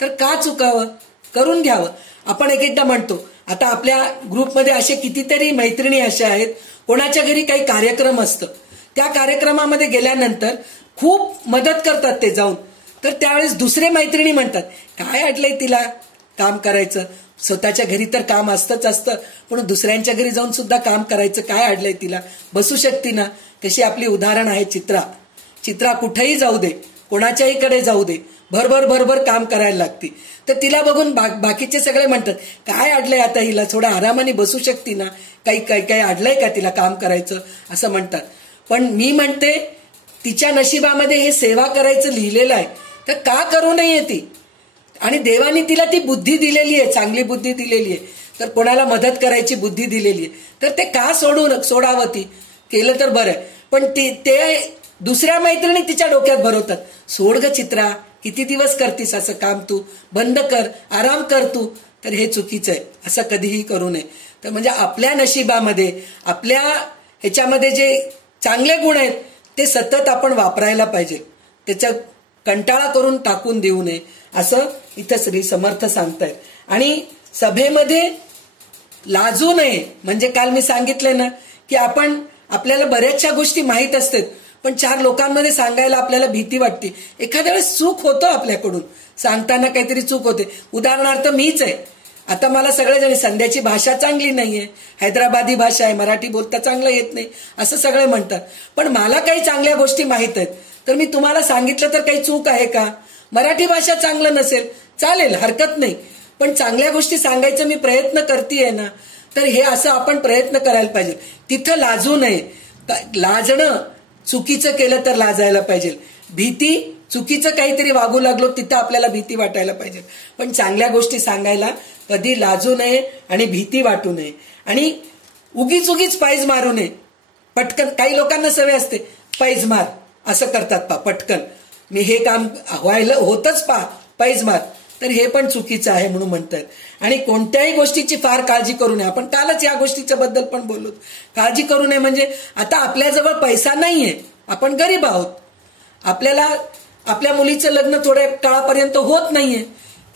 तर का चुकावं, करून घ्यावं. आपण एक एकदा म्हणतो, आता आपल्या ग्रुपमध्ये असे कितीतरी मैत्रिणी अशा आहेत, कोणाच्या घरी काही कार्यक्रम असतं, त्या कार्यक्रमामध्ये गेल्यानंतर खूप मदत करतात ते जाऊन. तर त्यावेळेस दुसरे मैत्रिणी म्हणतात, काय अडलंय तिला काम करायचं, स्वतःच्या घरी तर काम असतं, पण दुसऱ्यांच्या घरी जाऊन सुद्धा काम करायचं काय अडलंय तिला, बसू शकते ना. कशी आपली उदाहरण आहे चित्रा कुठेही जाऊ दे, कोणाच्याही कडे जाऊ दे, भरभर काम करायला लागते. तर तिला बघून बाकीचे सगळे म्हणतात, काय अडलंय आता हिला, थोडा आरामाने बसू शकते ना, काही अडलंय का तिला काम करायचं असं म्हणतात. पण मी म्हणते तिच्या नशिबामध्ये हे सेवा करायचं लिहिलेलं आहे, तर का करू नये ती? आणि देवाने तिला ती बुद्धी दिलेली आहे, चांगली बुद्धी दिलेली आहे, तर कोणाला मदत करायची बुद्धी दिलेली आहे, तर ते का सोडावं? ती केलं तर बरं. पण ते दुसऱ्या मैत्रिणी तिच्या डोक्यात भरवतात, सोड ग चित्रा, किती दिवस करतीस असं काम, तू बंद कर, आराम कर तू. तर हे चुकीचं आहे, असं कधीही करू नये. तर म्हणजे आपल्या नशिबामध्ये, आपल्या ह्याच्यामध्ये जे चांगले गुण आहेत ते सतत आपण वापरायला पाहिजे, त्याचा कंटाळा करून टाकून देऊ नये, असं इथं श्री समर्थ सांगतायत. आणि सभेमध्ये लाजू नये. म्हणजे काल मी सांगितलं ना की आपल्याला बऱ्याचशा गोष्टी माहीत असतात, पण 4 लोकांमध्ये सांगायला आपल्याला भीती वाटते. एखाद्या वेळेस चूक होतं, आपल्याकडून सांगताना काहीतरी चूक होते. उदाहरणार्थ मीच आहे, आता मला सगळेजण संध्याची भाषा चांगली नाहीये, हैदराबादी भाषा आहे, मराठी बोलता चांगलं येत नाही असं सगळे म्हणतात. पण मला काही चांगल्या गोष्टी माहीत आहेत, तर मी तुम्हाला सांगितलं तर काही चूक आहे का? मराठी भाषा चांगलं नसेल चालेल, हरकत नाही, पण चांगल्या गोष्टी सांगायचा मी प्रयत्न करतेय ना, तर हे असं आपण प्रयत्न करायला पाहिजे. तिथं लाजू नये. लाजणं चुकीचं केलं तर लाजायला पाहिजे. भीती, चुकीचं काहीतरी वागू लागलो तिथं आपल्याला भीती वाटायला पाहिजे, पण चांगल्या गोष्टी सांगायला कधी लाजू नये आणि भीती वाटू नये. आणि उगीच पायज मारू नये. पटकन काही लोकांना सवय असते, पैज मार असं करतात, पटकन मी हे काम व्हायला होतच पैज मार, तर हे पण चुकीचं आहे म्हणून म्हणतात. आणि कोणत्याही गोष्टीची फार काळजी करू नये. आपण कालच या गोष्टीच्या बद्दल पण बोललो. काळजी करू नये म्हणजे आता आपल्याजवळ पैसा नाहीये, आपण गरीब आहोत, आपल्याला आपल्या मुलीचं लग्न थोड्या काळापर्यंत होत नाहीये,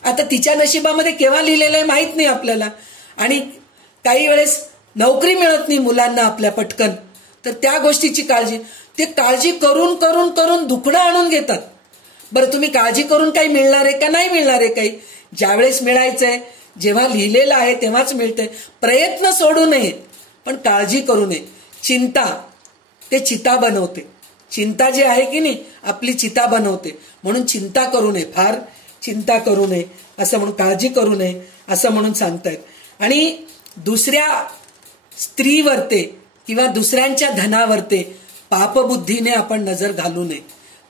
आता तिच्या नशिबामध्ये केव्हा लिहिलेलं आहे माहित नाही आपल्याला. आणि काही वेळेस नोकरी मिळत नाही मुलांना आपल्या पटकन, तर त्या गोष्टीची काळजी, ते काळजी करून करून करून दुखणं आणून घेतात. बरं, तुम्ही काळजी करून काही मिळणार आहे का? नाही मिळणार आहे काही. ज्यावेळेस मिळायचंय, जेव्हा लिहिलेलं आहे तेव्हाच मिळतंय. प्रयत्न सोडू नये, पण काळजी करू नये. चिंता ते चिता बनवते. चिंता जी आहे की नाही आपली चिता बनवते, म्हणून चिंता करू नये, फार चिंता करू नये असं म्हणून, काळजी करू नये असं म्हणून सांगतायत. आणि दुसऱ्या स्त्रीवरते किंवा दुसऱ्यांच्या धनावरते पापबुद्धीने आपण नजर घालू नये.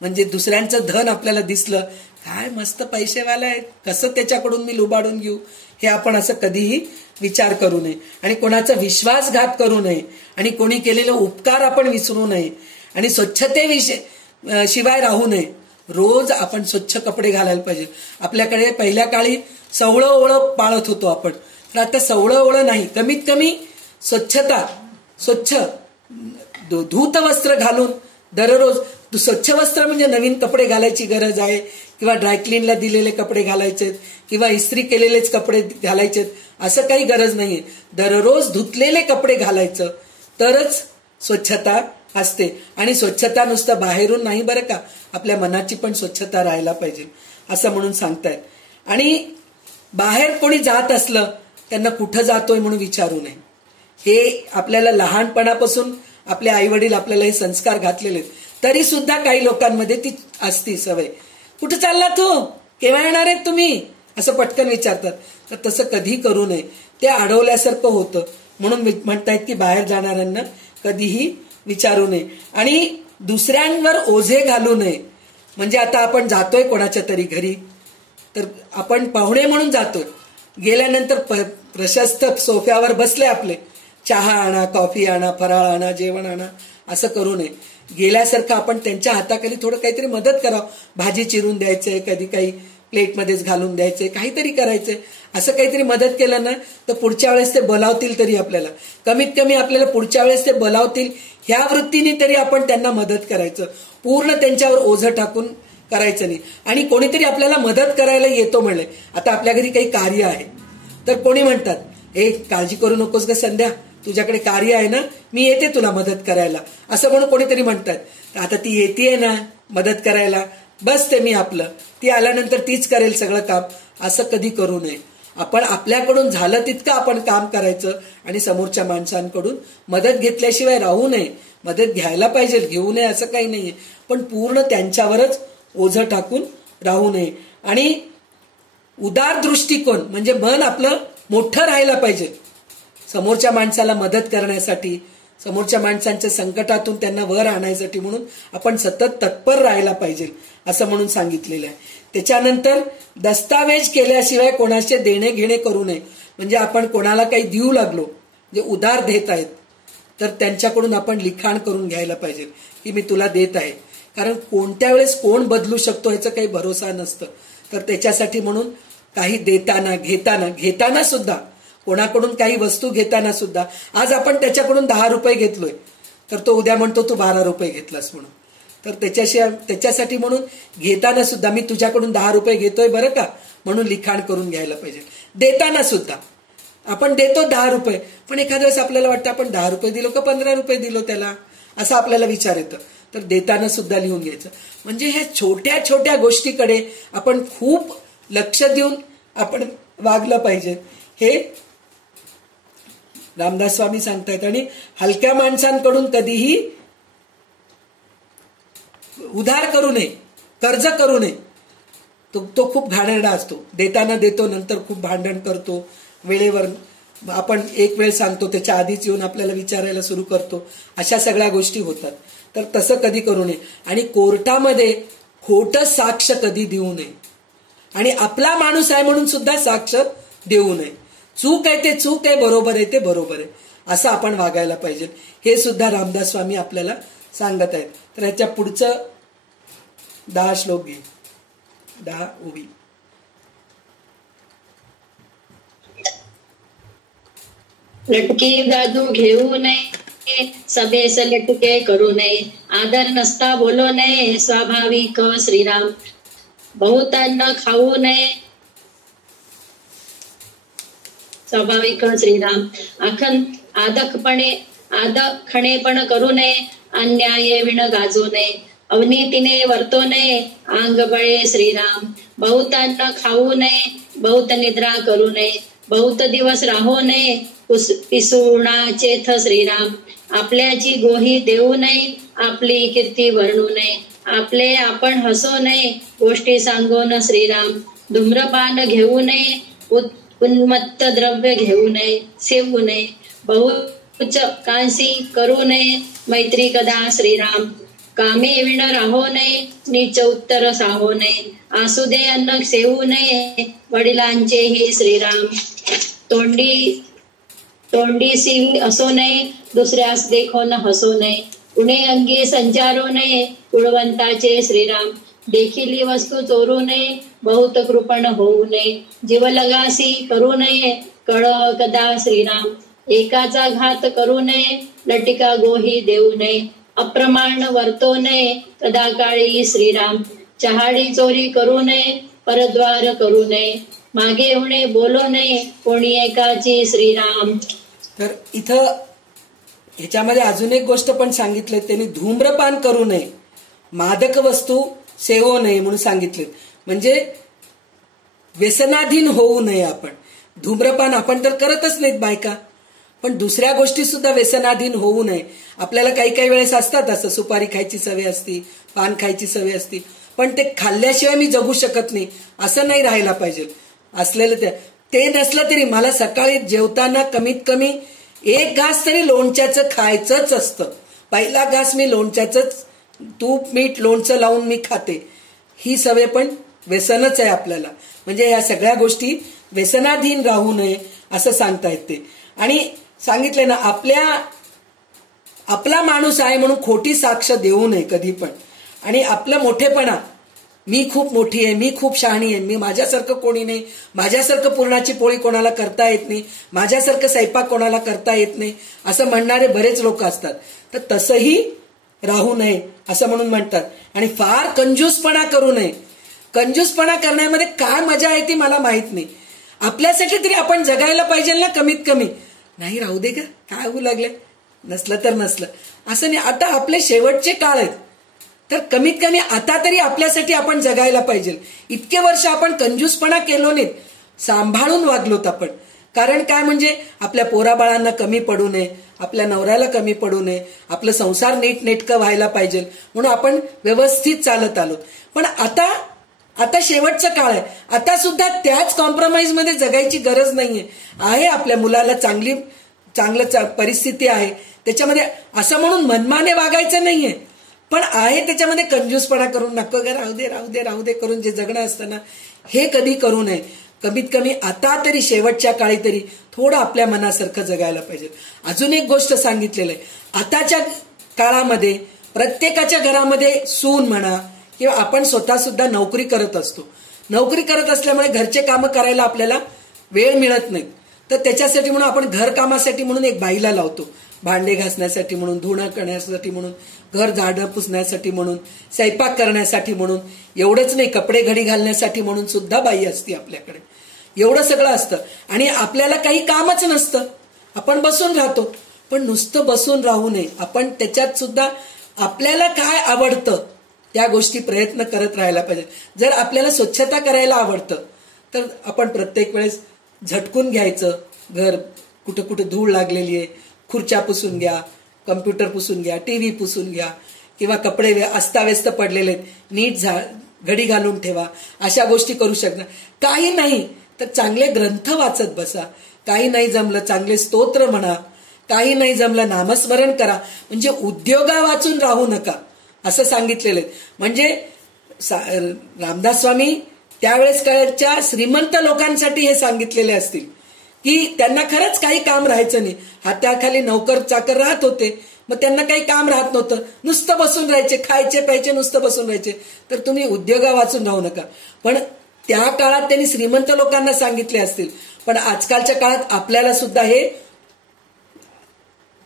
म्हणजे दुसऱ्यांचं धन आपल्याला दिसलं, काय मस्त पैसेवाला आहे, कसं त्याच्याकडून मी लुबाडून घेऊ, हे आपण असं कधीही विचार करू नये. आणि कोणाचा विश्वासघात करू नये, आणि कोणी केलेले उपकार आपण विसरू नये, आणि स्वच्छतेविषयी शिवाय राहू नये. रोज आपण स्वच्छ कपडे घालायला पाहिजे. आपल्याकडे पहिल्या काळी सवळं ओळं पाळत होतो आपण, तर आता सवळं ओळं नाही, कमीत कमी स्वच्छता, स्वच्छ धूत वस्त्र घालून दररोज, स्वच्छ वस्त्र म्हणजे नवीन कपडे घालायची गरज आहे, किंवा ड्रायक्लीनला दिलेले कपडे घालायचेत, किंवा इस्त्री केलेलेच कपडे घालायचेत, असं काही गरज नाहीये. दररोज धुतलेले कपडे घालायचं तरच स्वच्छता असते. आणि स्वच्छता नुसतं बाहेरून नाही बरं का, आपल्या मनाची पण स्वच्छता राहायला पाहिजे असं म्हणून सांगतायत. आणि बाहेर कोणी जात असलं त्यांना कुठं जातोय म्हणून विचारू नये. हे आपल्याला लहानपणापासून आपले आई वडील आपल्याला हे संस्कार घातलेले आहेत, तरी सुद्धा काही लोकांमध्ये ती असती सवय. कुठं चालला तू, केव्हा येणार आहेत तुम्ही, असं पटकन विचारतात. तर तसं कधी करू नये, ते अडवल्यासारखं होतं. म्हणून म्हणतायत की बाहेर जाणाऱ्यांना कधीही विचारू नये. आणि दुसऱ्यांवर ओझे घालू नये. म्हणजे आता आपण जातोय कोणाच्या तरी घरी, तर आपण पाहुणे म्हणून जातोय, गेल्यानंतर प्रशस्त सोफ्यावर बसले आपले, चहा आणा, कॉफी आणा, फराळ आणा, जेवण आणा, असं करू नये. गेल्यासारखं आपण त्यांच्या हाताखाली थोडं काहीतरी मदत करावं. भाजी चिरून द्यायचंय, कधी काही प्लेटमध्येच घालून द्यायचंय, काहीतरी करायचंय. असं काहीतरी मदत केलं ना तर पुढच्या वेळेस ते बोलावतील तरी आपल्याला, कमीत कमी आपल्याला पुढच्या वेळेस ते बोलावतील ह्या वृत्तीने तरी आपण त्यांना मदत करायचं. पूर्ण त्यांच्यावर ओझं टाकून करायचं नाही. आणि कोणीतरी आपल्याला मदत करायला येतो म्हणले, आता आपल्या घरी काही कार्य आहे तर कोणी म्हणतात, ए काळजी करू नकोस ग संध्या, तुझ्याकडे कार्य आहे ना, मी येते तुला मदत करायला, असं म्हणून कोणीतरी म्हणतात. आता ती येतेय ना मदत करायला, बस ते मी आपलं, ती आल्यानंतर तीच करेल सगळं काम, असं कधी करू नये. आपण आपल्याकडून झालं तितकं आपण काम करायचं आणि समोरच्या माणसांकडून मदत घेतल्याशिवाय राहू नये. मदत घ्यायला पाहिजे, घेऊ नये असं काही नाहीये, पण पूर्ण त्यांच्यावरच ओझं टाकून राहू नये. आणि उदार दृष्टिकोन म्हणजे मन आपलं मोठं राहायला पाहिजे. समोरच्या माणसाला मदत करण्यासाठी, समोरच्या माणसांच्या संकटातून त्यांना वर आणायसाठी म्हणून आपण सतत तत्पर राहायला पाहिजे असं म्हणून सांगितलेलं आहे. त्याच्यानंतर दस्तावेज केल्याशिवाय कोणाचे देणे घेणे करू नये. म्हणजे आपण कोणाला काही देऊ लागलो, जे उधार देत आहेत, तर त्यांच्याकडून आपण लिखाण करून घ्यायला पाहिजे की मी तुला देत आहे. कारण कोणत्या वेळेस कोण बदलू शकतो ह्याचा काही भरोसा नसतं. तर त्याच्यासाठी म्हणून काही देताना घेताना सुद्धा, कोणाकडून काही वस्तू घेताना सुद्धा, आज आपण त्याच्याकडून 10 रुपये घेतलोय तर तो उद्या म्हणतो तू 12 रुपये घेतलास म्हणून. तर त्याच्यासाठी म्हणून घेताना सुद्धा मी तुझ्याकडून 10 रुपये घेतोय बरं का म्हणून लिखाण करून घ्यायला पाहिजे. देताना सुद्धा आपण देतो 10 रुपये, पण एखाद्या वेळेस आपल्याला वाटतं आपण 10 रुपये दिलो का 15 रुपये दिलो त्याला, असं आपल्याला विचार येतं. तर देताना सुद्धा लिहून घ्यायचं. म्हणजे ह्या छोट्या छोट्या गोष्टीकडे आपण खूप लक्ष देऊन आपण वागलं पाहिजे हे रामदास स्वामी सांगतायत. आणि हलक्या माणसांकडून कधीही उधार करू नये, कर्ज करू नये. तो खूप घाणेरडा असतो. देताना देतो, नंतर खूप भांडण करतो. वेळेवर आपण एक वेळ सांगतो, त्याच्या आधीच येऊन आपल्याला विचारायला सुरू करतो. अशा सगळ्या गोष्टी होतात. तर तसं कधी करू नये. आणि कोर्टामध्ये खोटं साक्ष कधी देऊ नये. आणि आपला माणूस आहे म्हणून सुद्धा साक्ष देऊ नये. चूक आहे ते चूक आहे, बरोबर आहे ते बरोबर आहे, असं आपण वागायला पाहिजे. हे सुद्धा रामदास स्वामी आपल्याला सांगत आहेत. तर ह्याच्या पुढचं 10 श्लोक घे, 10 ओवी. लटकी दादू घेऊ नये, सभेस लटके करू नये, आदर नसता बोलू नये, स्वाभाविक श्रीराम. बहुतांना खाऊ नये, स्वाभाविक श्रीराम. आदखणेपण करू नये, अन्याय विण गाजू नये, अवनीतीने वर्तो नये, अंग बळे श्रीराम. बहुतांना खाऊ नये, बहुत निद्रा करू नये, बहुत दिवस राहू नये, पिसुणाचेथ श्रीराम. आपल्याची गोही देऊ नये, आपली कीर्ती वर्णू नये, आपले आपण हसू नये, गोष्टी सांगून श्रीराम. धूम्रपान घेऊ नये, उन्मत्त द्रव्य घेऊ नये, सेवू नये, बहुच कांसी करू नये, मैत्री कदा श्रीराम. कामे विण राहो नये, नीच उत्तर साहो नये, आसुदे अन्न सेवू नये, वडिलांचेही श्रीराम. तोंडीसी असो नये, दुसऱ्यास देखून हसू नये, उणे अंगी संचारू नये, कुळवंताचे श्रीराम. देखील वस्तू चोरू नये, बहुत कृपण होऊ नये, जीवलगासी करू नये, कळ कदा श्रीराम. एकाचा घात करू नये, लटिका गोही देऊ नये, अप्रमाण वर्तो नये, कदा काळी श्रीराम. चहाडी चोरी करू नये, परद्वार करू नये, मागे होणे बोलू नये, कोणी एकाची श्रीराम. तर इथं ह्याच्यामध्ये अजून एक गोष्ट पण सांगितली, त्यांनी धूम्रपान करू नये, मादक वस्तू सेवू नये म्हणून सांगितले. म्हणजे व्यसनाधीन होऊ नये. आपण धूम्रपान आपण तर करतच नाहीत बायका, पण दुसऱ्या गोष्टी सुद्धा व्यसनाधीन होऊ नये. आपल्याला काही काही वेळेस असतात असं, सुपारी खायची सवय असती, पान खायची सवय असती, पण ते खाल्ल्याशिवाय मी जगू शकत नाही असं नाही राहायला पाहिजे. असलेलं ते नसलं तरी मला सकाळी जेवताना कमीत कमी 1 घास तरी लोणच्याचं खायचंच असतं. पहिला घास मी लोणच्याचंच, तूप मीठ लोणचं लावून मी खाते. ही सवय पण व्यसनच आहे आपल्याला. म्हणजे या सगळ्या गोष्टी व्यसनाधीन राहू नये असं सांगतायत ते. आणि सांगितले ना, आपला माणूस आहे म्हणून खोटी साक्ष देऊ नये कधी पण. आणि आपलं मोठेपणा, मी खूप मोठी आहे, मी खूप शहाणी आहे, मी माझ्यासारखं कोणी नाही, माझ्यासारखं पुरणाची पोळी कोणाला करता येत नाही, माझ्यासारखं स्वयंपाक कोणाला करता येत नाही असं म्हणणारे बरेच लोक असतात. तर तसंही राहू नये असं म्हणून म्हणतात. आणि फार कंजूसपणा करू नये. कंजूसपणा करण्यामध्ये काय मजा आहे ती मला माहित नाही. आपल्यासाठी तरी आपण जगायला पाहिजे ना कमीत कमी. नाही राहू दे का, काय होऊ लागले, नसलं तर नसलं असं नाही. आता आपले शेवटचे काळ आहेत, तर कमीत कमी आता तरी आपल्यासाठी आपण जगायला पाहिजे. इतके वर्ष आपण कंजूसपणा केलो नाहीत, सांभाळून वागलोत आपण. कारण काय, म्हणजे आपल्या पोराबाळांना कमी पडू नये, आपल्या नवऱ्याला कमी पडू नये, आपलं संसार नीटनेटकं व्हायला पाहिजे म्हणून आपण व्यवस्थित चालत आलो. पण आता शेवटचं काळ आहे. आता सुद्धा त्याच कॉम्प्रोमाइज मध्ये जगायची गरज नाहीये. आहे आपल्या मुलाला चांगलं परिस्थिती आहे, त्याच्यामध्ये असं म्हणून मनमाने वागायचं नाहीये, पण आहे त्याच्यामध्ये कंजूसपणा करून नको ग राहू दे राहू दे राहू दे करून जे जगणं असतं ना, हे कधी करू नये. कमीत कमी आता तरी शेवटच्या काळी तरी थोडं आपल्या मनासारखं जगायला पाहिजे. अजून एक गोष्ट सांगितलेलं आहे, आताच्या काळामध्ये प्रत्येकाच्या घरामध्ये सून म्हणा किंवा आपण स्वतः सुद्धा नोकरी करत असतो. नोकरी करत असल्यामुळे घरचे कामं करायला आपल्याला वेळ मिळत नाही. तर त्याच्यासाठी म्हणून आपण घरकामासाठी म्हणून एक बाईला लावतो, भांडे घासण्यासाठी म्हणून, धुणं करण्यासाठी म्हणून, घर झाडं पुसण्यासाठी म्हणून, स्वयंपाक करण्यासाठी म्हणून. एवढंच नाही, कपडे घडी घालण्यासाठी म्हणून सुद्धा बाई असते आपल्याकडे. एवढं सगळं असतं आणि आपल्याला काही कामच नसतं, आपण बसून राहतो. पण नुसतं बसून राहू नये, आपण त्याच्यात सुद्धा आपल्याला काय आवडतं त्या गोष्टी प्रयत्न करत राहायला पाहिजे. जर आपल्याला स्वच्छता करायला आवडतं तर आपण प्रत्येक वेळेस झटकून घ्यायचं, घर कुठं कुठं धूळ लागलेली आहे, खुर्च्या पुसून घ्या, कम्प्युटर पुसून घ्या, टीव्ही पुसून घ्या, किंवा कपडे अस्ताव्यस्त पडलेले नीट घडी घालून ठेवा. अशा गोष्टी करू शकता. काही नाही तर चांगले ग्रंथ वाचत बसा, काही नाही जमलं चांगले स्तोत्र म्हणा, काही नाही जमलं नामस्मरण करा. म्हणजे उद्योगा वाचून राहू नका असं सांगितलेलं आहे. म्हणजे रामदास स्वामी त्यावेळेस काळच्या श्रीमंत लोकांसाठी हे सांगितलेले असतील की त्यांना खरंच काही काम राहायचं नाही, हाताखाली नोकर चाकर राहत होते, मग त्यांना काही काम राहत नव्हतं, नुसतं बसून राहायचे, खायचे प्यायचे नुसतं बसून राहायचे. तर तुम्ही उद्योगा वाचून राहू नका. पण त्या काळात त्यांनी श्रीमंत लोकांना सांगितले असतील, पण आजकालच्या काळात आपल्याला सुद्धा हे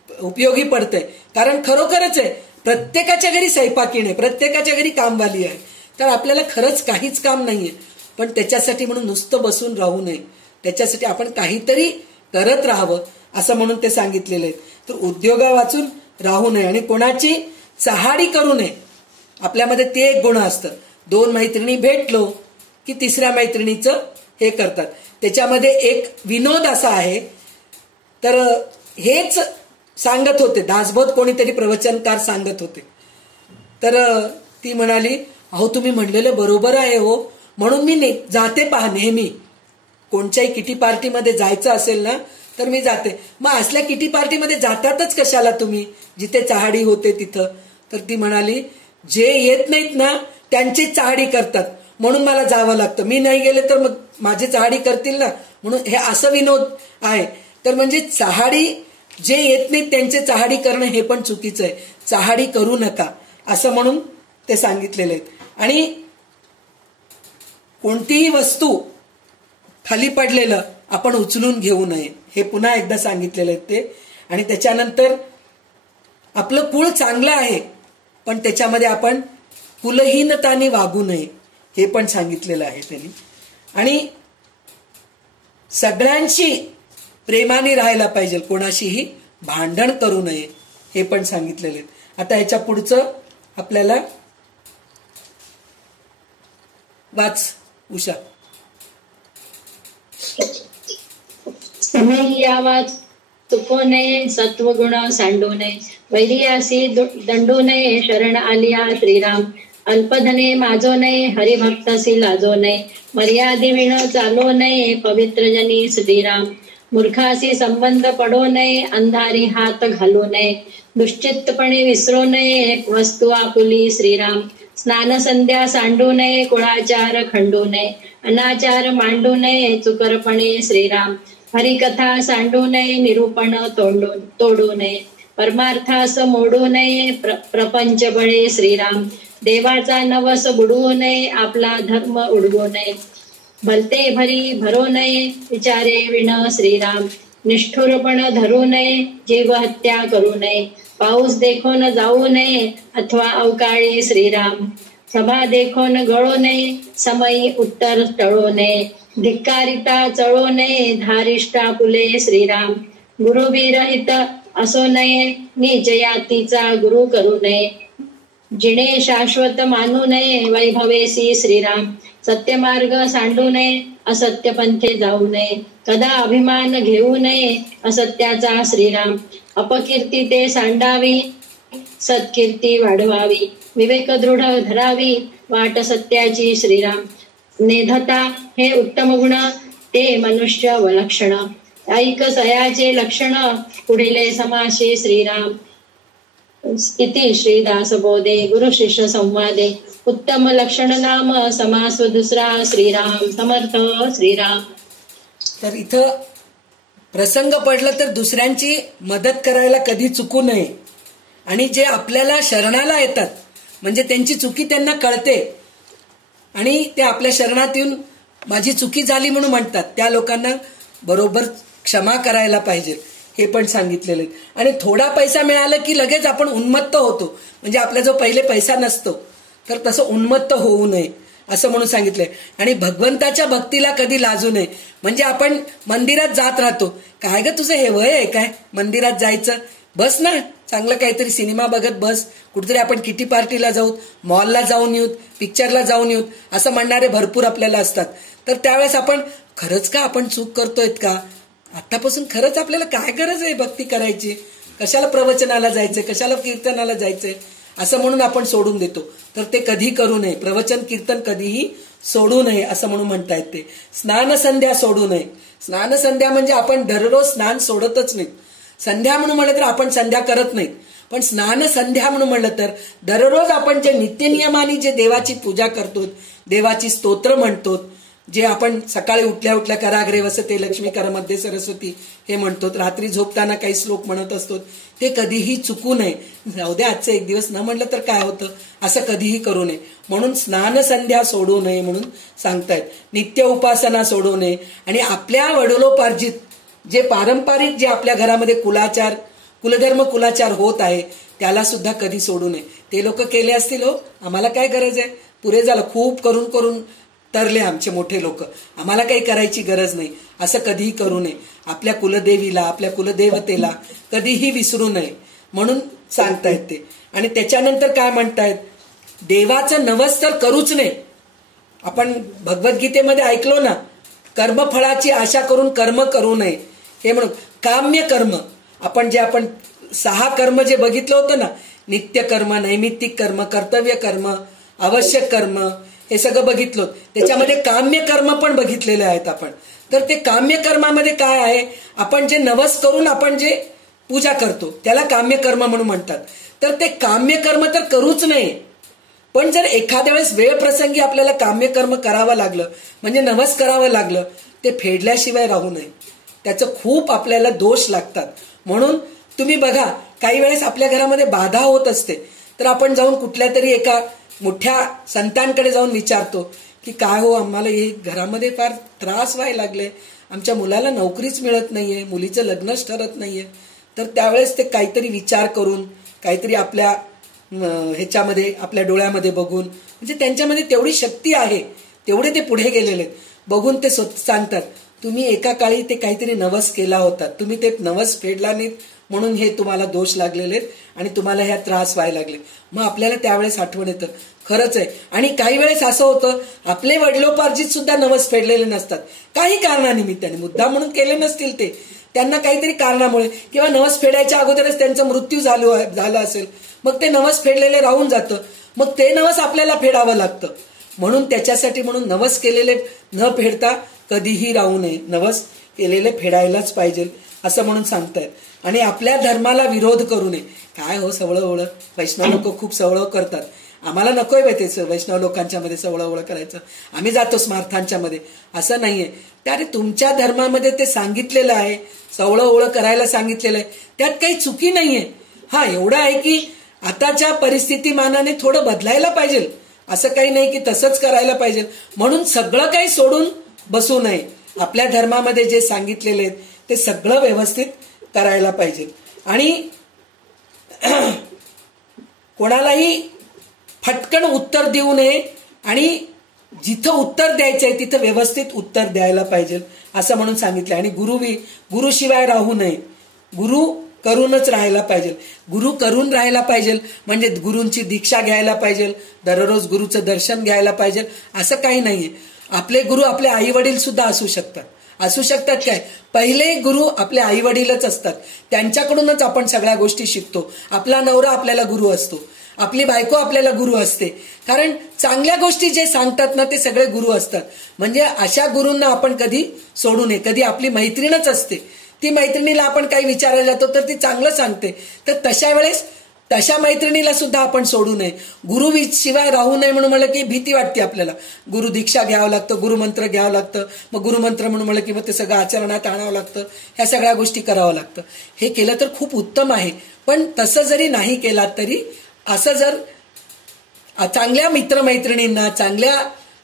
उपयोगी पडतंय. कारण खरोखरच आहे, प्रत्येकाच्या घरी स्वयंपाकीण आहे, प्रत्येकाच्या घरी कामवाली आहे. तर आपल्याला खरंच काहीच काम नाहीये, पण त्याच्यासाठी म्हणून नुसतं बसून राहू नये, त्याच्यासाठी आपण काहीतरी करत राहावं असं म्हणून ते सांगितलेलं आहे. तर उद्योगा वाचून राहू नये आणि कोणाची चहाडी करू नये. आपल्यामध्ये ते एक गुण असतं, दोन मैत्रिणी भेटलो की तिसऱ्या मैत्रिणीचं हे करतात. त्याच्यामध्ये एक विनोद असा आहे, तर हेच सांगत होते दासबोध कोणीतरी प्रवचनकार सांगत होते. तर ती म्हणाली, अहो तुम्ही म्हणलेलं बरोबर आहे हो, म्हणून मी जाते पहा नेहमी, कोणत्याही किटी पार्टीमध्ये जायचं असेल ना तर मी जाते. मग असल्या किटी पार्टीमध्ये जातातच कशाला तुम्ही जिथे चहाडी होते तिथं? तर ती म्हणाली, जे येत नाहीत ना त्यांची चहाडी करतात म्हणून मला जावं लागतं, मी नाही गेले तर मग माझी चहाडी करतील ना, म्हणून हे असं विनोद आहे. तर म्हणजे चहाडी जे येत नाहीत त्यांचे चहाडी करणं हे पण चुकीचं आहे, चहाडी करू नका असं म्हणून ते सांगितलेले आहेत. आणि कोणतीही वस्तू खाली पडलेलं आपण उचलून घेऊ नये हे पुन्हा एकदा सांगितलेलं आहे ते. आणि त्याच्यानंतर आपलं कुळ चांगलं आहे पण त्याच्यामध्ये आपण कुलहीनताने वागू नये हे पण सांगितलेलं आहे त्यांनी. आणि सगळ्यांशी प्रेमाने राहायला पाहिजे, कोणाशीही भांडण करू नये हे पण सांगितलेले. आता ह्याच्या पुढचं आपल्याला वाच उषा. समय यावा चुको नये, सत्वगुण सांडू नये, वैरियासी दंडू नये, शरण आलिया श्रीराम, अल्पधने माजो नये, हरिभक्तसी लाजो नये, मर्यादिविण चालो नये, पवित्र जनी श्रीराम, मूर्खासी संबंध पडो नये, अंधारी हात घालू नये, दुश्चित्तपणे विसरू नये, वस्तू आपुली श्रीराम, स्नान संध्या सांडू नये, कुळाचार खंडू नये, अनाचार मांडू नये, चुकरपणे श्रीराम, हरिकथा सांडू नये, निरूपण तोडू नये, परमार्थास मोडू नये, प्रपंच बळे श्रीराम, देवाचा नवस बुडवू नये, आपला धर्म उडवू नये, भलते भरी भरो नये, विचारे विण श्रीराम, निष्ठुरपण धरू नये, जीव हत्या करू नये, पाऊस देखून जाऊ नये, अथवा अवकाळी श्रीराम, सभा देखून गळू नये, समयी उत्तर टळू नये, धिक्कारिता चळू नये, धारिष्ठा पुले श्रीराम, गुरुविरहित असो नये, नीच यातीचा गुरु करू नये, जिणे शाश्वत मानू नये, वैभवेसी श्रीराम, सत्यमार्ग सांडू नये, असत्य पंथे जाऊ नये, कदा अभिमान घेऊ नये, असत्याचा श्रीराम, अपकीर्ती ते सांडावी, सत्कीर्ती वाढवावी, विवेक दृढ धरावी, वाट सत्याची श्रीराम, नेधता हे उत्तम गुण, ते मनुष्य वलक्षण, ऐक सयाचे लक्षण पुढीले समाशी श्रीराम इति श्रीदासबोधे गुरु शिष्य संवादे उत्तम लक्षण नाम समास दुसरा श्रीराम समर्थ श्रीराम. तर इथं प्रसंग पडलं तर दुसऱ्यांची मदत करायला कधी चुकू नये. आणि जे आपल्याला शरणाला येतात म्हणजे त्यांची चुकी त्यांना कळते आणि ते आपल्या शरणात येऊन माझी चुकी झाली म्हणून म्हणतात, त्या लोकांना बरोबर क्षमा करायला पाहिजे हे पण सांगितलेले. आणि थोडा पैसा मिळाला की लगेच आपण उन्मत्त होतो, म्हणजे आपला जो पहिले पैसा नसतो तर तसं उन्मत्त होऊ नये असं म्हणून सांगितलंय. आणि भगवंताच्या भक्तीला कधी लाजू नये. म्हणजे आपण मंदिरात जात राहतो, काय ग तुझं हे वय आहे काय मंदिरात जायचं, बस ना चांगलं काहीतरी सिनेमा बघत बस, कुठेतरी आपण किटी पार्टीला जाऊ, मॉलला जाऊन येऊत, पिक्चरला जाऊन येऊत असं म्हणणारे भरपूर आपल्याला असतात. तर त्यावेळेस आपण खरंच का आपण चूक करतोय का, आतापासून खरंच आपल्याला काय गरज आहे भक्ती करायची, कशाला प्रवचनाला जायचंय, कशाला कीर्तनाला जायचंय असं म्हणून आपण सोडून देतो. तर ते कधी करू नये, प्रवचन कीर्तन कधीही सोडू नये असं म्हणून म्हणतायत ते. स्नान संध्या सोडू नये. स्नान संध्या म्हणजे आपण दररोज स्नान सोडतच नाही. संध्या म्हणून म्हणलं तर आपण संध्या करत नाहीत, पण स्नान संध्या म्हणून म्हणलं तर दररोज आपण जे नित्यनियमाने जे देवाची पूजा करतो, देवाची स्तोत्र म्हणतो, जे आपण सकाळी उठल्या उठल्या कराग्रे वसते लक्ष्मी करमध्ये सरस्वती हे म्हणतो, रात्री झोपताना काही श्लोक म्हणत असतो, ते कधीही चुकू नये. जाऊ दे आजचं एक दिवस न म्हणलं तर काय होतं असं कधीही करू नये. म्हणून स्नान संध्या सोडू नये म्हणून सांगतायत. नित्य उपासना सोडू नये. आणि आपल्या वडिलोपार्जित जे पारंपरिक जे आपल्या घरामध्ये कुलाचार कुलधर्म कुलाचार होत आहे त्याला सुद्धा कधी सोडू नये. ते लोक केले असतील, हो आम्हाला काय गरज आहे, पुरे झालं, खूप करून करून तरले आमचे मोठे लोक, आम्हाला काही करायची गरज नाही असं कधीही करू नये. आपल्या कुलदेवीला आपल्या कुलदेवतेला कधीही विसरू नये म्हणून सांगतायत ते. आणि त्याच्यानंतर काय म्हणतायत, देवाचं नवस तर करूच नये. आपण भगवद्गीतेमध्ये ऐकलो ना, कर्मफळाची आशा करून कर्म करू नये हे म्हणून. काम्य कर्म आपण 6 कर्म जे बघितलं होतं ना, नित्य कर्म, नैमित्तिक कर्म, कर्तव्य कर्म, आवश्यक कर्म हे सगळं बघितलं. त्याच्यामध्ये काम्य कर्म पण बघितलेले आहेत आपण. तर ते काम्य कर्मामध्ये काय आहे, आपण जे नवस करून आपण जे पूजा करतो त्याला काम्य कर्म म्हणून म्हणतात. तर ते काम्य कर्म तर करूच नये. पण जर एखाद्या वेळेस वेळ प्रसंगी आपल्याला काम्य कर्म करावं लागलं म्हणजे नवस करावं लागलं, ते फेडल्याशिवाय राहू नये. त्याचं खूप आपल्याला दोष लागतात. म्हणून तुम्ही बघा, काही वेळेस आपल्या घरामध्ये बाधा होत असते तर आपण जाऊन कुठल्या तरी एका मोठ्या संतांकडे जाऊन विचारतो की काय हो, आम्हाला हे घरामध्ये फार त्रास व्हायला लागले, आमच्या मुलाला नोकरीच मिळत नाहीये, मुलीचं लग्नच ठरत नाहीये. तर त्यावेळेस ते काहीतरी विचार करून, काहीतरी आपल्या ह्याच्यामध्ये आपल्या डोळ्यामध्ये बघून, म्हणजे त्यांच्यामध्ये तेवढी शक्ती आहे, तेवढे ते पुढे गेलेले आहेत, बघून ते सांगतात तुम्ही एका काळी ते काहीतरी नवस केला होता, तुम्ही ते नवस फेडला नाहीत म्हणून हे तुम्हाला दोष लागलेले आणि तुम्हाला ह्या त्रास व्हायला लागले. मग आपल्याला त्यावेळेस आठवण येतं खरंच आहे. आणि काही वेळेस असं होतं, आपले वडिलोपार्जित सुद्धा नवस फेडलेले नसतात, काही कारणानिमित्ताने, मुद्दा म्हणून केले नसतील ते, त्यांना काहीतरी कारणामुळे किंवा नवस फेडायच्या अगोदरच त्यांचा मृत्यू झाला असेल, मग ते नवस फेडलेले राहून जातं, मग ते नवस आपल्याला फेडावं लागतं. म्हणून त्याच्यासाठी म्हणून नवस केलेले न फेडता कधीही राहू नये, नवस केलेले फेडायलाच पाहिजे असं म्हणून सांगतायत. आणि आपल्या धर्माला विरोध करू नये. काय हो सवळं वैष्णव लोक खूप सवळं करतात, आम्हाला नकोय बाई ते वैष्णव लोकांच्या मध्ये सवळं करायचं, आम्ही जातो स्मार्थांच्या मध्ये, असं नाहीये. त्याने तुमच्या धर्मामध्ये ते सांगितलेलं आहे, सवळं करायला सांगितलेलं आहे, त्यात काही चुकी नाहीये. हा एवढं आहे की आताच्या परिस्थितीमानाने थोडं बदलायला पाहिजे, असं काही नाही की तसंच करायला पाहिजे म्हणून सगळं काही सोडून बसू नये. आपल्या धर्मामध्ये जे सांगितलेले आहेत ते सगळं व्यवस्थित करायला पाहिजे. आणि कोणालाही फटकन उत्तर देऊ नये आणि जिथं उत्तर द्यायचंय तिथं व्यवस्थित उत्तर द्यायला पाहिजे असं म्हणून सांगितलं. आणि गुरुशिवाय राहू नये, गुरु करूनच राहायला पाहिजे. गुरु करून राहायला पाहिजे म्हणजे गुरूंची दीक्षा घ्यायला पाहिजे, दररोज गुरुचं दर्शन घ्यायला पाहिजे असं काही नाहीये. आपले गुरु आपले आई वडील सुद्धा असू शकतात काय, पहिले गुरु आपले आई वडीलच असतात, त्यांच्याकडूनच आपण सगळ्या गोष्टी शिकतो. आपला नवरा आपल्याला गुरु असतो, आपली बायको आपल्याला गुरु असते, कारण चांगल्या गोष्टी जे सांगतात ना ते सगळे गुरु असतात. म्हणजे अशा गुरूंना आपण कधी सोडू नये. कधी आपली मैत्रीणच असते, ती मैत्रिणीला आपण काही विचारायला जातो तर ती चांगलं सांगते, तर तशा वेळेस तशा मैत्रिणीला सुद्धा आपण सोडू नये. गुरु शिवाय राहू नये म्हणून म्हणलं की भीती वाटते आपल्याला. गुरु दीक्षा घ्यावं लागतं, गुरुमंत्र घ्यावं लागतं, मग गुरुमंत्र म्हणून म्हणलं की मग ते सगळं आचरणात आणावं लागतं, ह्या सगळ्या गोष्टी करावं लागतं. हे केलं तर खूप उत्तम आहे, पण तसं जरी नाही केलात तरी असं जर चांगल्या मित्रमैत्रिणींना, चांगल्या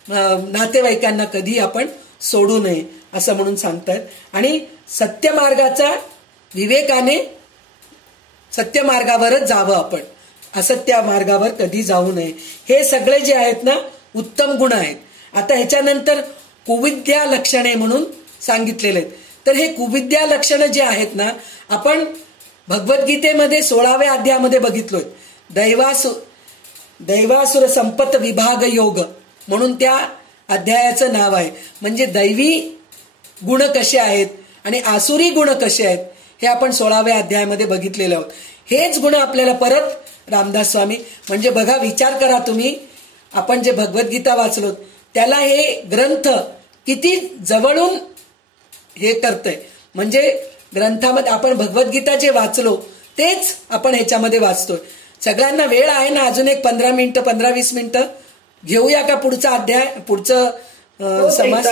नातेवाईकांना कधी आपण सोडू नये असं म्हणून सांगतायत. आणि सत्यमार्गाचा विवेकाने सत्यमार्गावरच जावं, आपण असत्य मार्गावर कधी जाऊ नये. हे सगळे जे आहेत ना उत्तम गुण आहेत. आता ह्याच्यानंतर कुविद्या लक्षणे म्हणून सांगितलेले आहेत. तर हे कुविद्या लक्षणं जे आहेत ना आपण भगवद्गीतेमध्ये 16व्या अध्यायामध्ये बघितलोय. दैवासुर संपत विभाग योग म्हणून त्या अध्यायाचं नाव आहे. म्हणजे दैवी गुण कसे आहेत आणि आसुरी गुण कसे आहेत हे आपण 16व्या अध्यायामध्ये बघितलेलं आहोत. हेच गुण आपल्याला परत रामदास स्वामी, म्हणजे बघा विचार करा तुम्ही, आपण जे भगवद्गीता वाचलो त्याला हे ग्रंथ किती जवळून हे करतंय. म्हणजे ग्रंथामध्ये आपण भगवद्गीता जे वाचलो तेच आपण ह्याच्यामध्ये वाचतोय. सगळ्यांना वेळ आहे ना, अजून एक 15 मिनिटं 15-20 मिनिटं घेऊया का पुढचा अध्याय, पुढचं समास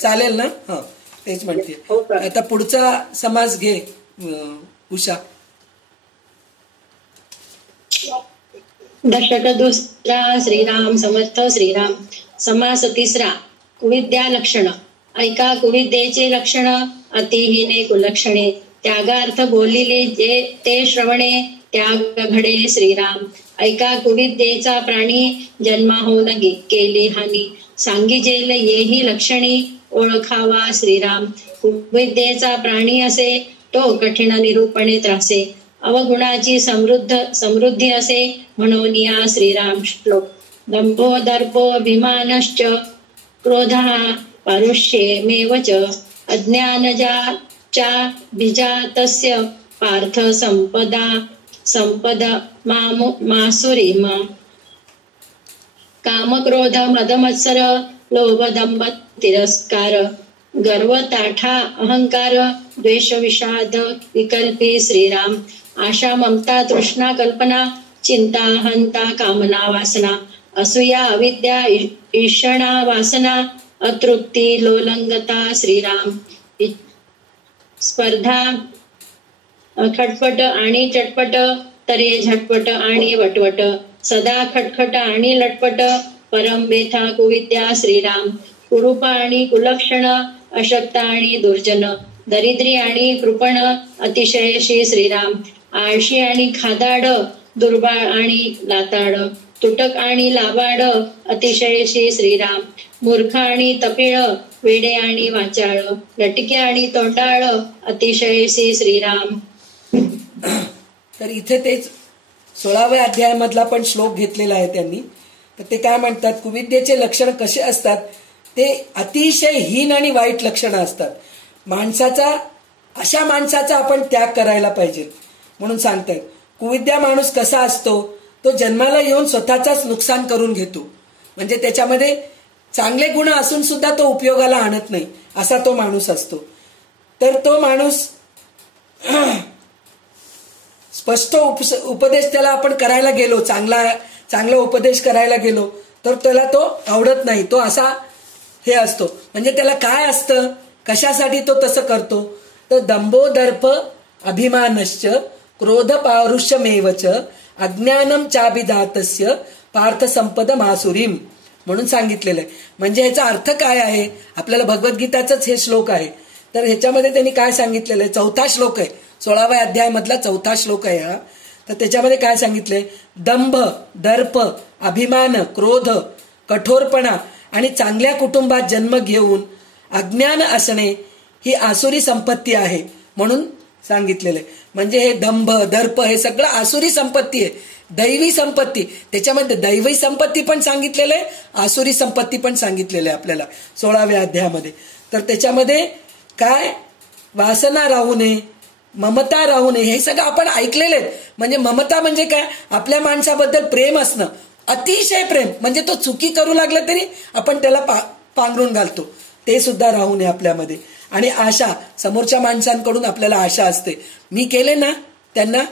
चालेल ना? हा तेच म्हणते. आता पुढचा समास घे उषा. दशक दुसरा. श्रीराम समर्थ. श्रीराम. समास तिसरा. कुविद्या लक्षण. ऐका कुविद्येचे लक्षण. अतिहीने कुलक्षणे. त्यागार्थ बोलिले जे ते श्रवणे. त्याग घडे. श्रीराम. ऐका कुविद्येचा प्राणी. जन्माहून केली हानी. सांगिजेल येही लक्षणी. ओळखावा. श्रीराम. कुविद्येचा प्राणी असे तो कठीण निरूपणे त्रासे. अवगुणाची समृद्धी असे म्हणून या. श्रीराम. श्लोक. दंभो दर्पो अभिमानश्च क्रोधः पारुष्ये मेवच अज्ञानजा बीजातस्य पार्थ संपद मासुरीम. कामक्रोध मदमत्सर लोभ दंभ तिरस्कार गर्व ताठा अहंकार द्वेष विषाद विकल्पी. श्रीराम. आशा ममता तृष्णा कल्पना चिंता हंता कामना वासना असूया अविद्या ईषणा वासना अतृप्ती लोलंगता. श्रीराम. स्पर्धा खटपट आणि चटपट तरे झटपट आणि वटवट सदा खटखट आणि लटपट परम बेथा कुविद्या. श्रीराम. कुरूप आणि कुलक्षण अशक्त आणि दुर्जन दरिद्री आणि कृपण अतिशयशी. श्रीराम. आळशी आणि खादाड दुर्बाळ आणि लाताड तुटक आणि लाबाड अतिशयशी. श्रीराम. मूर्ख आणि तपिळ वेडे आणि वाचाळ लटके आणि तोंडाळ अतिशयशी. श्रीराम. तर इथे तेच 16व्या अध्यायामधला पण श्लोक घेतलेला आहे त्यांनी. तर ते काय म्हणतात, कुविद्येचे लक्षण कसे असतात, ते अतिशय हीन आणि वाईट लक्षणं असतात. अशा माणसाचा आपण त्याग करायला पाहिजे म्हणून सांगतायत. कुविद्या माणूस कसा असतो, तो जन्माला येऊन स्वतःचाच नुकसान करून घेतो. म्हणजे त्याच्यामध्ये चांगले गुण असून सुद्धा तो उपयोगाला आणत नाही असा तो माणूस असतो. तर तो माणूस स्पष्ट उपदेश त्याला आपण करायला गेलो, चांगला उपदेश करायला गेलो तर त्याला तो आवडत नाही. तो असा हे असतो. म्हणजे त्याला काय असतं, कशासाठी तो तसं करतो, तर दंभो दर्प अभिमानश्च क्रोध पारुष्यमेवच अज्ञानम चाभिधातस्य पार्थ संपद मासुरीम म्हणून सांगितलेलं आहे. म्हणजे ह्याचा अर्थ काय आहे, आपल्याला भगवद्गीताच हे श्लोक आहे. तर ह्याच्यामध्ये त्यांनी काय सांगितलेलं आहे, 4था श्लोक आहे, 16व्या अध्यायामधला 4था श्लोक आहे हा. तर त्याच्यामध्ये काय सांगितलंय, दंभ दर्प अभिमान क्रोध कठोरपणा आणि चांगल्या कुटुंबात जन्म घेऊन अज्ञान असणे ही आसुरी संपत्ती आहे म्हणून सांगितलेलं आहे. म्हणजे हे दंभ दर्प हे सगळं आसुरी संपत्ती आहे, दैवी संपत्ती. त्याच्यामध्ये दैवी संपत्ती पण सांगितलेलं आहे, आसुरी संपत्ती पण सांगितलेलं आहे आपल्याला 16व्या अध्यायामध्ये. तर त्याच्यामध्ये काय, वासना राहू नये, ममता राहू नये, हे सगळं आपण ऐकलेलं आहे. म्हणजे ममता म्हणजे काय, आपल्या माणसाबद्दल प्रेम असणं, अतिशय प्रेम. म्हणजे तो चुकी करू लागला तरी आपण त्याला पांघरून घालतो, ते सुद्धा राहू नये आपल्यामध्ये. आणि आशा, समोरच्या माणसांकडून आपल्याला आशा असते, मी केले ना त्यांना,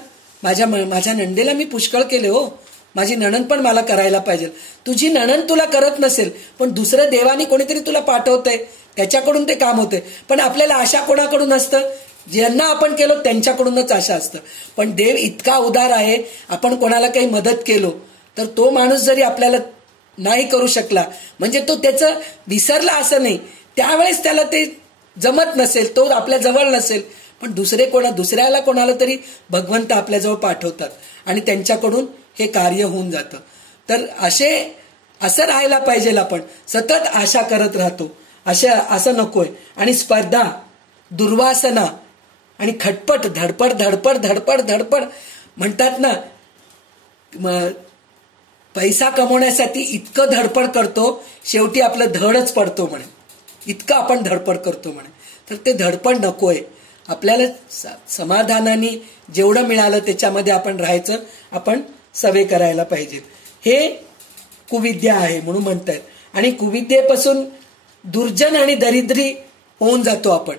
माझ्या नणंदेला मी पुष्कळ केले हो, माझी नणंद पण मला करायला पाहिजे. तुझी नणंद तुला करत नसेल पण दुसरं देवानी कोणीतरी तुला पाठवतंय, त्याच्याकडून ते काम होते. पण आपल्याला आशा कोणाकडून असतं? ज्यांना आपण केलो त्यांच्याकडूनच आशा असतं. पण देव इतका उदार आहे, आपण कोणाला काही मदत केलो तर तो माणूस जरी आपल्याला नाही करू शकला म्हणजे तो त्याचं विसरला असं नाही, त्यावेळेस त्याला ते जमत नसेल, तो आपल्या जवळ नसेल, पण दुसऱ्याला कोणाला तरी भगवंत आपल्याजवळ पाठवतात आणि त्यांच्याकडून हे कार्य होऊन जातं. तर असं राहायला पाहिजे. आपण सतत आशा करत राहतो असं नकोय. आणि स्पर्धा, दुर्वासना आणि खटपट, धडपड धडपड धडपड धडपड म्हणतात ना, पैसा कमवण्यासाठी इतकं धडपड करतो शेवटी आपलं धडच पडतो म्हणे, इतकं आपण धडपड करतो म्हणे. तर ते धडपड नकोय. आपल्याला समाधानाने जेवढं मिळालं त्याच्यामध्ये आपण राहायचं, आपण सवय करायला पाहिजे. हे कुविद्या आहे म्हणून म्हणतात. आणि कुविद्येपासून दुर्जन आणि दरिद्री होऊन जातो आपण,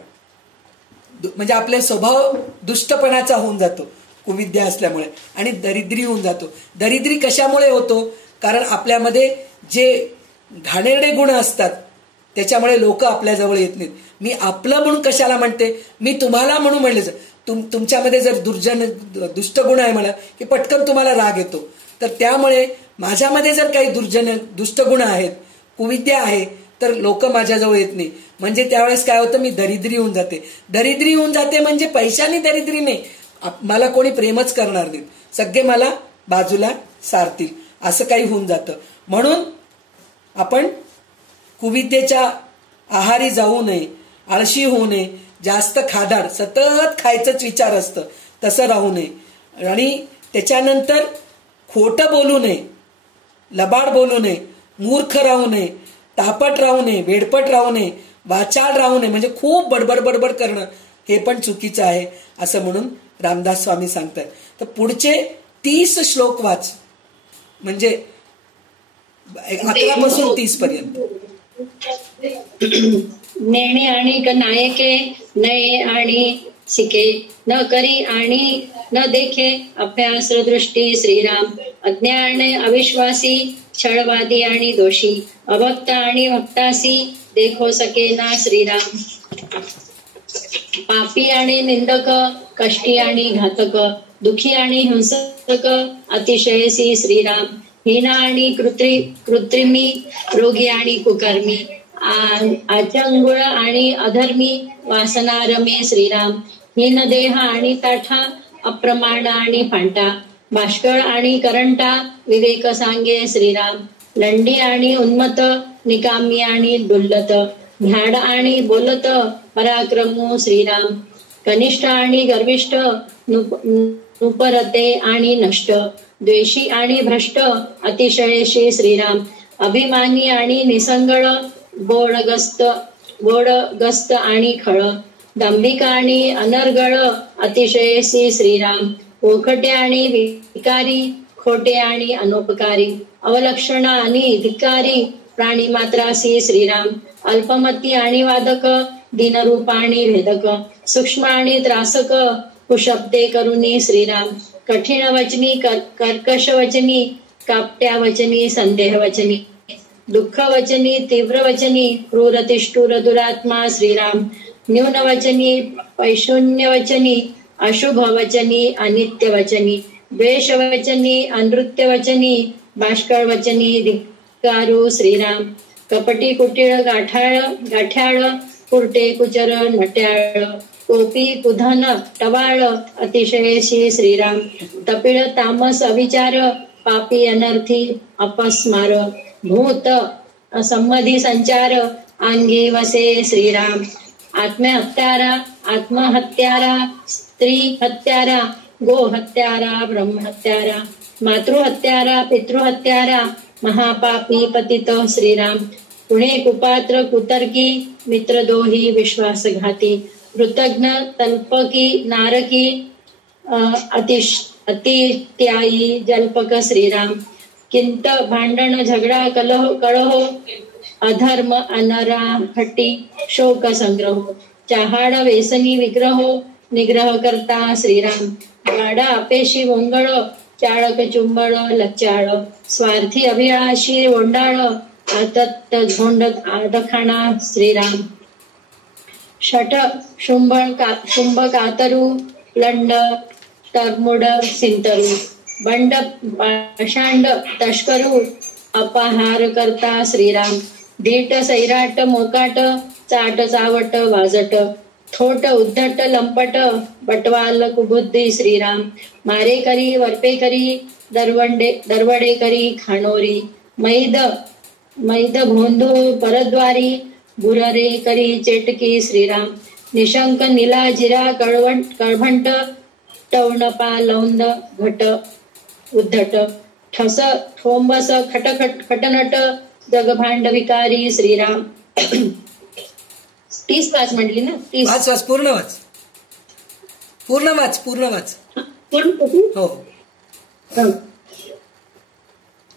म्हणजे आपले स्वभाव दुष्टपणाचा होऊन जातो कुविद्या असल्यामुळे, आणि दरिद्री होऊन जातो. दरिद्री कशामुळे होतो? कारण आपल्यामध्ये जे घाणेरडे गुण असतात त्याच्यामुळे लोक आपल्याजवळ येत नाहीत. मी आपलं म्हणून कशाला म्हणते, मी तुम्हाला म्हणून म्हणले. तुमच्यामध्ये जर दुष्ट गुण आहे म्हणा की पटकन तुम्हाला राग येतो, तर त्यामुळे माझ्यामध्ये जर काही दुष्ट गुण आहेत, कुविद्या आहे, तर लोक माझ्याजवळ येत नाही. म्हणजे त्यावेळेस काय होतं, मी दरिद्री होऊन जाते. दरिद्री होऊन जाते म्हणजे पैशाने दरिद्री नाही, मला कोणी प्रेमच करणार नाही, सगळे मला बाजूला सारतील, असं काही होऊन जातं. म्हणून आपण कुविद्येच्या आहारी जाऊ नये, आळशी होऊ नये, जास्त खादाड, सतत खायचंच विचार असतं तसं राहू नये. आणि त्याच्यानंतर खोटं बोलू नये, लबाड बोलू नये, मूर्ख राहू नये, तापट राहू नये, वेडपट राहू नये, वाचाळ राहू नये, म्हणजे खूप बडबड बडबड करणं हे पण चुकीचं आहे असं म्हणून रामदास स्वामी सांगतात. तर पुढचे 30 श्लोक वाच, म्हणजे 11 पासून 30 पर्यंत. नेणे आणि नायके, नये आणि सिके, न करी आणि न देखे, अभ्यास दृष्टी श्रीराम, अज्ञान अविश्वासी, छळवादी आणि दोषी, अभक्त आणि भक्तासी, देखो सके ना श्रीराम. पापी आणि निंदक, कष्टी आणि घातक, दुखी आणि हिंसक, अतिशयसी श्रीराम, हीना आणि कृत्रिमी, रोगी आणि कुकर्मी, आचंगुळ आणि अधर्मी, वासनारमे श्रीराम, हीन देह आणि ताठा, अप्रमाण आणि फांटा, भाष्कळ आणि करंटा, विवेक सांगे श्रीराम, लंडी आणि उन्मत, निकामी आणि दुल्लत, भ्याड आणि बोलत, पराक्रमो श्रीराम, कनिष्ठ आणि गर्विष्ठ, नुपरते आणि नष्ट, द्वेषी आणि भ्रष्ट, अतिशयशी श्रीराम, अभिमानी आणि निसंगळ, बोडगस्त आणि खळ, दांभिक आणि अनर्गळ, अतिशयसी श्रीराम, पोखटे आणि विकारी, खोटे आणि अनोपकारी, अवलक्षण आणि धिक्कारी, प्राणी मात्रासी श्रीराम, अल्पमती आणि वादक, दीनरूप आणि भेदक, सूक्ष्म आणि त्रासक, कुशब्दे करुणी श्रीराम, कठीण वचनी, कर्कश वचनी, कापट्या वचनी, संदेह वचनी, दुःख वचनी, तीव्र वचनी, क्रूर तिष्ठुर दुरात्मा श्रीराम, न्यून वचनी, पैशून्य वचनी, अशुभ वचनी, अनित्य वचनी, द्वेष वचनी, अनृत्य वचनी, बाष्कळ वचनी, धिक्कारू श्रीराम, कपटी कुटिळ गाठ्याळ, कुरटे कुचर नट्याळ, कोपी कुधन टवाळ, अतिशयशी श्रीराम, तपिळ तामस अविचार, पापी अनर्थी अपस्मार, भूत संमधी संचार, अंगी वसे श्रीराम, आत्महत्यारा, स्त्री हत्यारा, गो हत्यारा, ब्रह्म हत्यारा, मातृहत्यारा, पितृहत्यारा, महापापी पतित श्रीराम, पुणे कुपात्र कुतर्की, मित्रदोही विश्वासघाती, कृतज्ञ तल्पकी नारकी, अतित्यायी जल्पक श्रीराम, किंत भांडण झगडा कलह, अधर्म अनराखटी, शोक संग्रह, चहाड वेसनी विग्रहो निग्रह करता श्रीराम. गाडा अपेशी वोंगळ चाळक चुंबळ लच्चाळ स्वार्थी अभिलाषी वोंडाळ आतत झोंड आदखाणा श्रीराम. शठ शुंभ कातरू लंड तरमुड सिंतरू बंड पाषांड तस्करू अपाहार करता श्रीराम. धीट सैराट मोकाट चाट चावट वाजट थोट उद्धट लंपट बटवाल कुबुद्धी श्रीराम. मारेकरी वरपेकरी दरवडेकरी खाणोरी मैद भोंदू परद्वारी बुररे करी चेटकी श्रीराम. निशंक निलाजिरा कळभंट टवणपा लौंद घट उद्धट ठस ठोंबस खटखट खटनट जगभांड विकारी श्रीराम. 30 वाच म्हटली ना? 30 वाच पूर्ण वाच हो.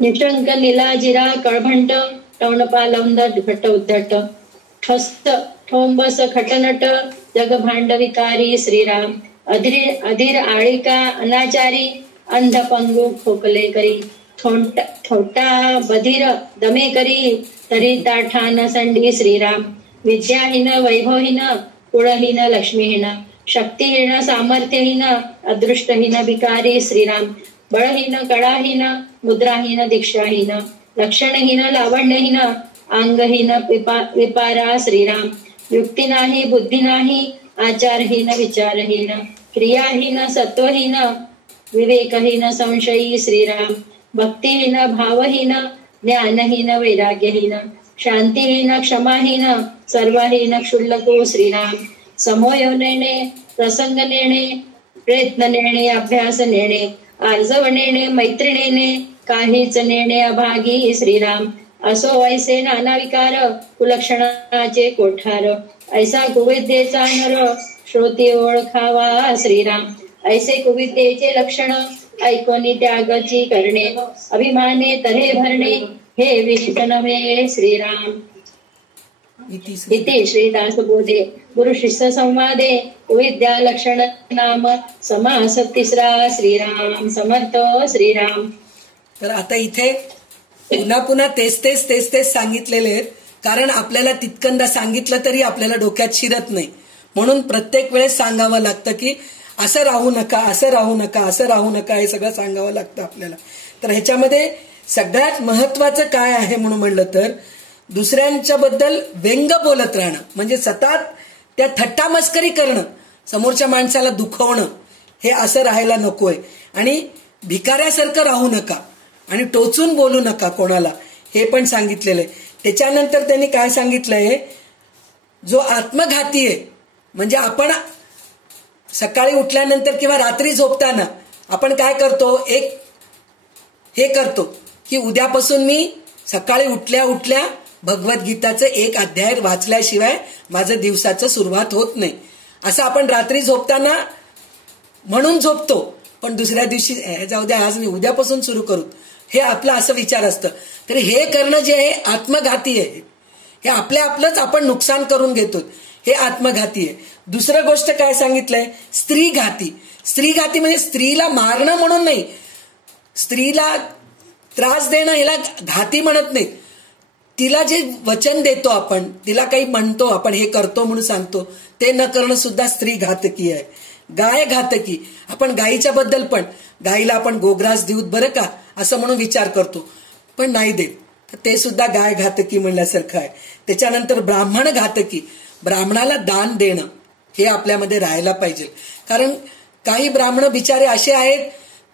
निशंक निलाजिरा कळभंट टवणपा लौंद घट उद्धट ठस ठोंबस खटनट जगभांड विकारी श्रीराम. अधीर आळिका अनाचारी अंध पंगू खोकले करी थोटा बधीर दमे करी तरी ताठान संडी श्रीराम. विद्याहीन वैभवहीन कुळहीन लक्ष्मीहीन शक्तिहीन सामर्थ्यहीन अदृष्टहीन भिकारी श्रीराम. बळहीन कळाहीन मुद्राहीन दीक्षाहीन लक्षणहीन लावण्यहीन अंगहीन विपारा श्रीराम. युक्ती नाही बुद्धी नाही आचारहीन विचारहीन क्रियाहीन सत्वहीन विवेकहीन संशयी श्रीराम. भक्तिहीन भावहीन ज्ञानहीन वैराग्यहीन शांतिहीन क्षमाहीन सर्वहीन क्षुल्लको श्रीराम. समोय नेणे प्रसंग नेणे प्रयत्न नेणे अभ्यास नेणे आर्जव नेणे मैत्रिणीने काहीच नेणे अभागी श्रीराम. असो ऐसे नाना विकार कुलक्षणाचे कोठार ऐसा कुविद्येचा नर श्रोती ओळखावा श्रीराम. ऐसे कुविद्येचे लक्षण ऐकोनी त्यागाची करणे अभिमाने तरे भरणे हे विहित नव्हे श्रीराम. इति श्रीदास बोधे गुरु शिष्य संवादे विद्या लक्षण नाम समास 3 श्रीराम समर्थ श्रीराम. तर आता इथे पुन्हा तेच सांगितलेले आहेत, कारण आपल्याला तितकंदा सांगितलं तरी आपल्याला डोक्यात शिरत नाही, म्हणून प्रत्येक वेळेस सांगावं लागतं की असं राहू नका, असं राहू नका, असं राहू नका, हे सगळं सांगावं लागतं आपल्याला. तर ह्याच्यामध्ये सगळ्यात महत्वाचं काय आहे म्हणून म्हणलं तर दुसऱ्यांच्या बद्दल व्यंग बोलत राहणं, म्हणजे सतत त्या थट्टा मस्करी करणं, समोरच्या माणसाला दुखवणं, हे असं राहायला नकोय. आणि भिकाऱ्यासारखं राहू नका आणि टोचून बोलू नका कोणाला, हे पण सांगितलेलं आहे. त्याच्यानंतर त्यांनी काय सांगितलंय, जो आत्मघाती आहे म्हणजे आपण सकाळी उठल्यानंतर किंवा रात्री झोपताना आपण काय करतो, हे करतो की उद्यापासून मी सकाळी उठल्या उठल्या भगवद्गीताचं 1 अध्याय वाचल्याशिवाय माझं दिवसाचं सुरुवात होत नाही, असं आपण रात्री झोपताना म्हणून झोपतो. पण दुसऱ्या दिवशी जाऊ द्या, आज मी उद्यापासून सुरू करू, हे आपलं असं विचार असतं. तर हे करणं जे आहे आत्मघाती आहे, हे आपलंच आपण नुकसान करून घेतो, हे आत्मघाती आहे. दुसरं गोष्ट काय सांगितलंय, स्त्रीघाती. स्त्रीघाती म्हणजे स्त्रीला मारणं म्हणून नाही, स्त्रीला त्रास देणं ह्याला घाती म्हणत नाही. तिला जे वचन देतो आपण, तिला काही म्हणतो आपण, हे करतो म्हणून सांगतो, ते न करणं सुद्धा स्त्री घातकी आहे. गाय घातकी, आपण गायीच्या बद्दल पण, गायीला आपण गोग्रास देऊत बरं का असं म्हणून विचार करतो पण नाही देत, तर ते सुद्धा गाय घातकी म्हणल्यासारखं आहे. त्याच्यानंतर ब्राह्मण घातकी, ब्राह्मणाला दान देणं हे आपल्यामध्ये राहायला पाहिजे. कारण काही ब्राह्मण बिचारे असे आहेत,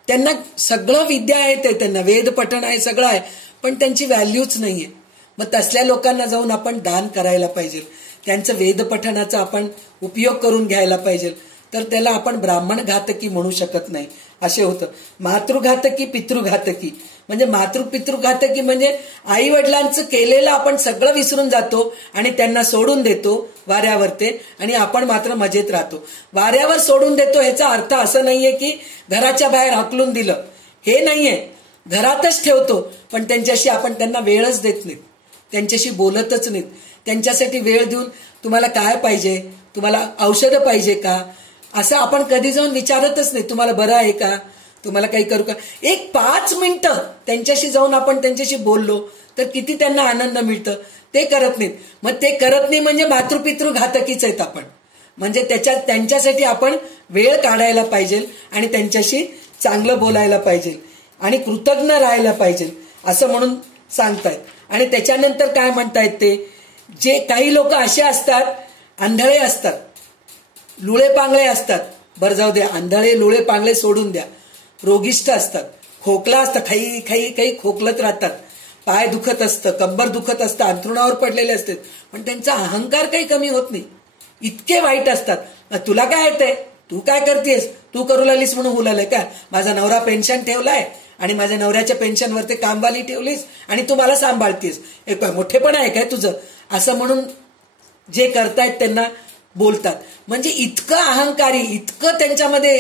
त्यांना सगळं विद्या आहे, ते त्यांना वेद पठण आहे, सगळं आहे, पण त्यांची व्हॅल्यूच नाहीये. मग तसल्या लोकांना जाऊन आपण दान करायला पाहिजे, त्यांचं वेद पठणाचा आपण उपयोग करून घ्यायला पाहिजे. तर त्याला आपण ब्राह्मण घातकी म्हणू शकत नाही, असे होतं. मातृघातकी पितृघातकी म्हणजे पितृघातकी म्हणजे आई वडिलांचं केलेलं आपण सगळं विसरून जातो आणि त्यांना सोडून देतो वाऱ्यावर ते, आणि आपण मात्र मजेत राहतो. वाऱ्यावर सोडून देतो ह्याचा अर्थ असं नाहीये की घराच्या बाहेर हाकलून दिलं, हे नाहीये, घरातच ठेवतो पण त्यांच्याशी आपण त्यांना वेळच देत नाही. त्यांच्याशी बोलतच नाहीत. त्यांच्यासाठी वेळ देऊन तुम्हाला काय पाहिजे, तुम्हाला औषधं पाहिजे का, असं आपण कधी जाऊन विचारतच नाही. तुम्हाला बरं आहे का, तुम्हाला काही करू का, एक 5 मिनिटं त्यांच्याशी जाऊन आपण त्यांच्याशी बोललो तर किती त्यांना आनंद मिळतं. ते करत नाहीत. मग ते करत नाही म्हणजे मातृपितृ घातकीच आहेत आपण. म्हणजे त्यांच्यासाठी आपण वेळ काढायला पाहिजे आणि त्यांच्याशी चांगलं बोलायला पाहिजे आणि कृतज्ञ राहायला पाहिजे असं म्हणून सांगतायत. आणि त्याच्यानंतर काय म्हणतायत ते, जे काही लोक असे असतात, आंधळे असतात, लुळे पांगळे असतात, बरं जाऊ द्या, आंधळे लुळे पांगळे सोडून द्या, रोगिष्ठ असतात, खोकला असतं, खाई खाई काही खोकलत राहतात, पाय दुखत असतं, कंबर दुखत असतं, अंथरुणावर पडलेले असतात, पण त्यांचा अहंकार काही कमी होत नाही. इतके वाईट असतात. तुला काय येतंय, तू काय करतेस, तू करू लागलीस म्हणून हुलालय का, माझा नवरा पेन्शन ठेवलाय आणि माझ्या नवऱ्याच्या पेन्शनवरती कामवाली ठेवलीस आणि तू मला सांभाळतेस, एक मोठेपण आहे काय तुझं, असं म्हणून जे करतायत त्यांना बोलतात. म्हणजे इतकं अहंकारी, इतकं त्यांच्यामध्ये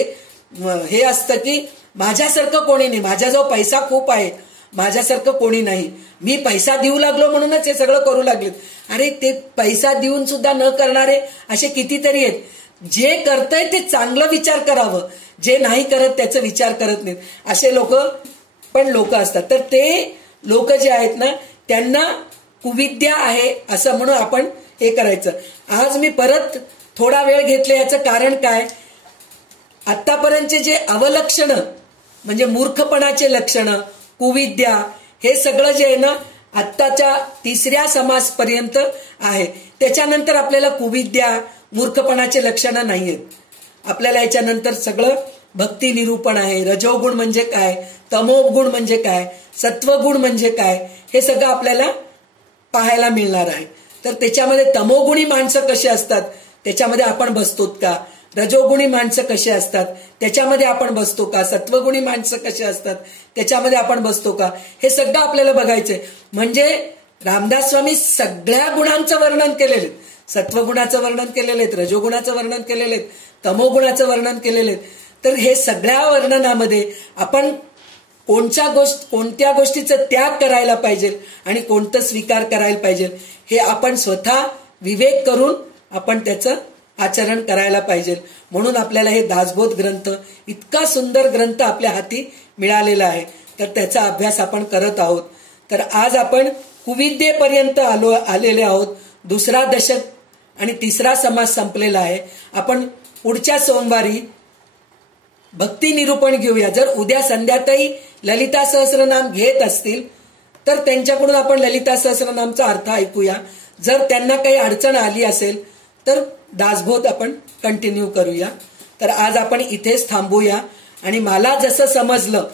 हे असतं की माझ्यासारखं कोणी नाही, माझ्याजवळ पैसा खूप आहे, माझ्यासारखं कोणी नाही, मी पैसा देऊ लागलो म्हणूनच हे सगळं करू लागलेत. अरे ते पैसा देऊन सुद्धा न करणारे असे कितीतरी आहेत. जे करतंय ते चांगलं विचार करावं, जे नाही करत त्याचा विचार करत नाहीत, असे लोक असतात. तर ते लोक जे आहेत ना, त्यांना कुविद्या आहे असं म्हणून आपण हे करायचं. आज मी परत थोडा वेळ घेतला, याचं कारण काय, आतापर्यंतचे जे अवलक्षणं म्हणजे मूर्खपणाचे लक्षणं, कुविद्या, हे सगळं जे आहे ना आत्ताच्या 3ऱ्या समासपर्यंत आहे. त्याच्यानंतर आपल्याला कुविद्या, मूर्खपणाचे लक्षणं नाही आहेत. आपल्याला याच्यानंतर सगळं भक्ती निरूपण आहे. रजोगुण म्हणजे काय, तमोगुण म्हणजे काय, सत्वगुण म्हणजे काय, हे सगळं आपल्याला पाहायला मिळणार आहे. तर त्याच्यामध्ये तमोगुणी माणसं कशी असतात त्याच्यामध्ये आपण बसतोत का, रजोगुणी माणसं कशी असतात त्याच्यामध्ये आपण बसतो का, सत्वगुणी माणसं कशी असतात त्याच्यामध्ये आपण बसतो का, हे सगळं आपल्याला बघायचंय. म्हणजे रामदास स्वामी सगळ्या गुणांचं वर्णन केलेले आहेत. सत्वगुणाचं वर्णन केलेले आहेत, रजोगुणाचं वर्णन केलेले आहेत, तमोगुणाचं वर्णन केलेले आहेत. तर हे सगळ्या वर्णनामध्ये आपण कोणत्या गोष्टीचा त्याग करायला पाहिजे आणि कोणतं स्वीकार करायला पाहिजे हे आपण स्वतः विवेक करून आपण त्याचं आचरण करायला पाहिजे. म्हणून आपल्याला हे दासबोध ग्रंथ, इतका सुंदर ग्रंथ आपल्या हाती मिळालेला आहे, तर त्याचा अभ्यास आपण करत आहोत. तर आज आपण कुविद्येपर्यंत आलेले आहोत. 2रा दशक आणि 3रा समास संपलेला आहे. आपण पुढच्या सोमवारी भक्ती निरूपण घेऊया. जर उद्या संध्याकाळी ललिता सहस्रनाम घेत असतील तर त्यांच्याकडून आपण ललिता सहस्रनामचा अर्थ ऐकूया. जर त्यांना काही अडचण आली असेल तर दासबोध आपण कंटिन्यू करूया. तर आज आपण इथेच थांबूया. आणि मला जसं समजलं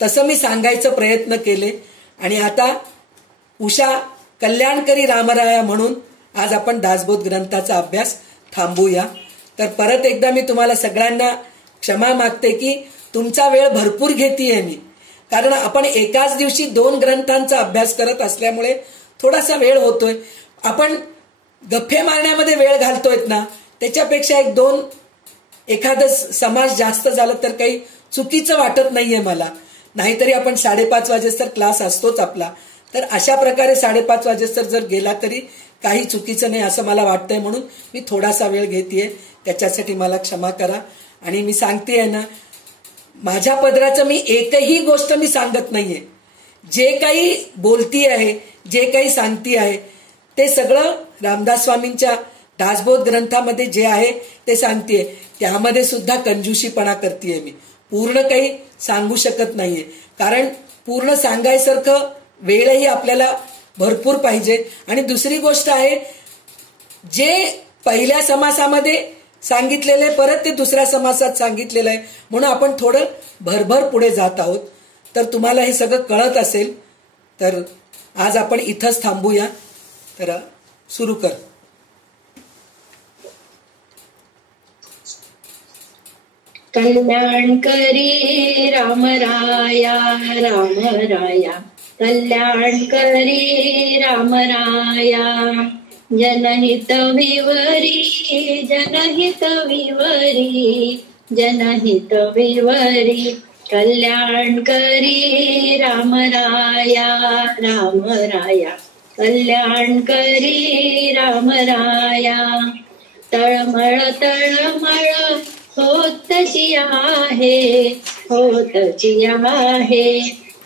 तसं मी सांगायचा प्रयत्न केले. आणि आता उषा कल्याणकरी रामराया म्हणून आज आपण दासबोध ग्रंथाचा अभ्यास थांबूया. तर परत एकदा मी तुम्हाला सगळ्यांना क्षमा मागते की तुमचा वेळ भरपूर घेतेय मी, कारण आपण एकाच दिवशी 2 ग्रंथांचा अभ्यास करत असल्यामुळे थोडासा वेळ होतोय. आपण गप्पे मारण्यामध्ये वेळ घालतोय ना, त्याच्यापेक्षा 1-2 एखादं समास जास्त झालं तर काही चुकीचं वाटत नाहीये मला. नाहीतरी आपण 5:30 वाजेस्तर क्लास असतोच आपला. तर अशा प्रकारे 5:30 वाजेस्तर जर गेला तरी काही चुकीचं नाही असं मला वाटतंय. म्हणून मी थोडासा वेळ घेतेय, त्याच्यासाठी मला क्षमा करा. आणि मी सांगतेय ना, माझ्या पदराचं मी एकही गोष्ट मी सांगत नाहीये. जे काही बोलती आहे, जे काही सांगती आहे ते सगळं रामदास स्वामींच्या दासबोध ग्रंथामध्ये जे आहे ते सांगतेय. त्यामध्ये सुद्धा कंजूशीपणा करतेय मी. पूर्ण काही सांगू शकत नाहीये, कारण पूर्ण सांगायसारखं वेळही आपल्याला भरपूर पाहिजे. आणि दुसरी गोष्ट आहे, जे पहिल्या समासामध्ये सांगितलेले परत ते 2ऱ्या समासात सांगितलेलं आहे, म्हणून आपण थोडं भरभर पुढे जात आहोत. तर तुम्हाला हे सगळं कळत असेल तर आज आपण इथंच थांबूया. तर सुरू कर. कल्याणकरी रामराया रामराया, कल्याणकरी रामराया, जनहित विवरी जनहित विवरी जनहित विवरी, कल्याणकरी रामराया रामराया, कल्याण करी रामराया. तळमळ तळमळ होतची आहे, होतची आहे.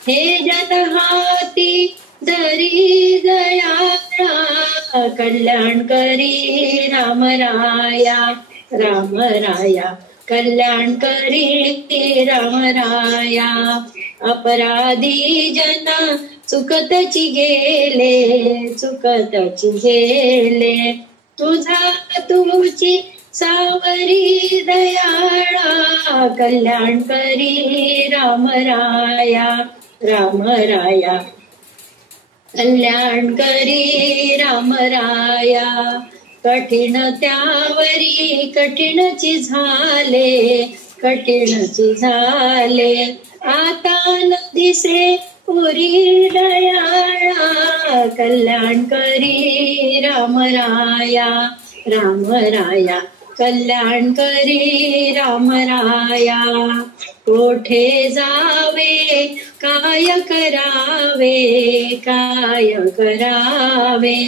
हे जन हाती धरी दयाळा, कल्याण करी रामराया. रामराया कल्याण करी रामराया. अपराधी जन चुकतची गेले, चुकतची गेले. तुझी सावरी दयाळा, कल्याण करी रामराया. रामराया कल्याण करी रामराया. कठीण त्यावरी कठीणची झाले, कठीणची झाले. आता न दिसे पुरी दयाळा, कल्याण करी रामराया. रामराया कल्याण करी रामराया. कोठे जावे काय करावे, काय करावे.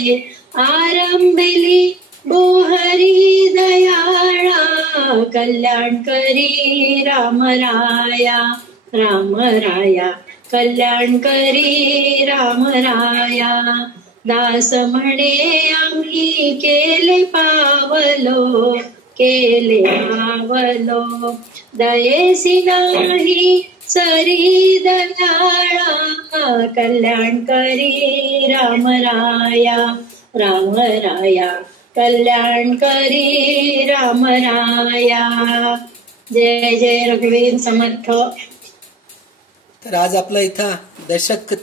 आरंभिली बोहरी दयाळा, कल्याण करी रामराया. रामराया कल्याण करी रामराया. दास म्हणे आम्ही केले पावलो, केले पावलो. दयेसी नाही सरी दयाळा, कल्याण करी रामराया. रामराया कल्याण करी रामराया. जय जय रघुवीर समर्थ. तर आज आपला इथं दशक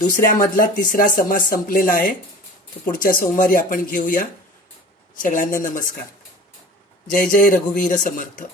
दुसऱ्या मधला तिसरा समास संपलेला आहे. तो पुढच्या सोमवारी आपण घेऊया. सगळ्यांना नमस्कार. जय जय रघुवीर समर्थ.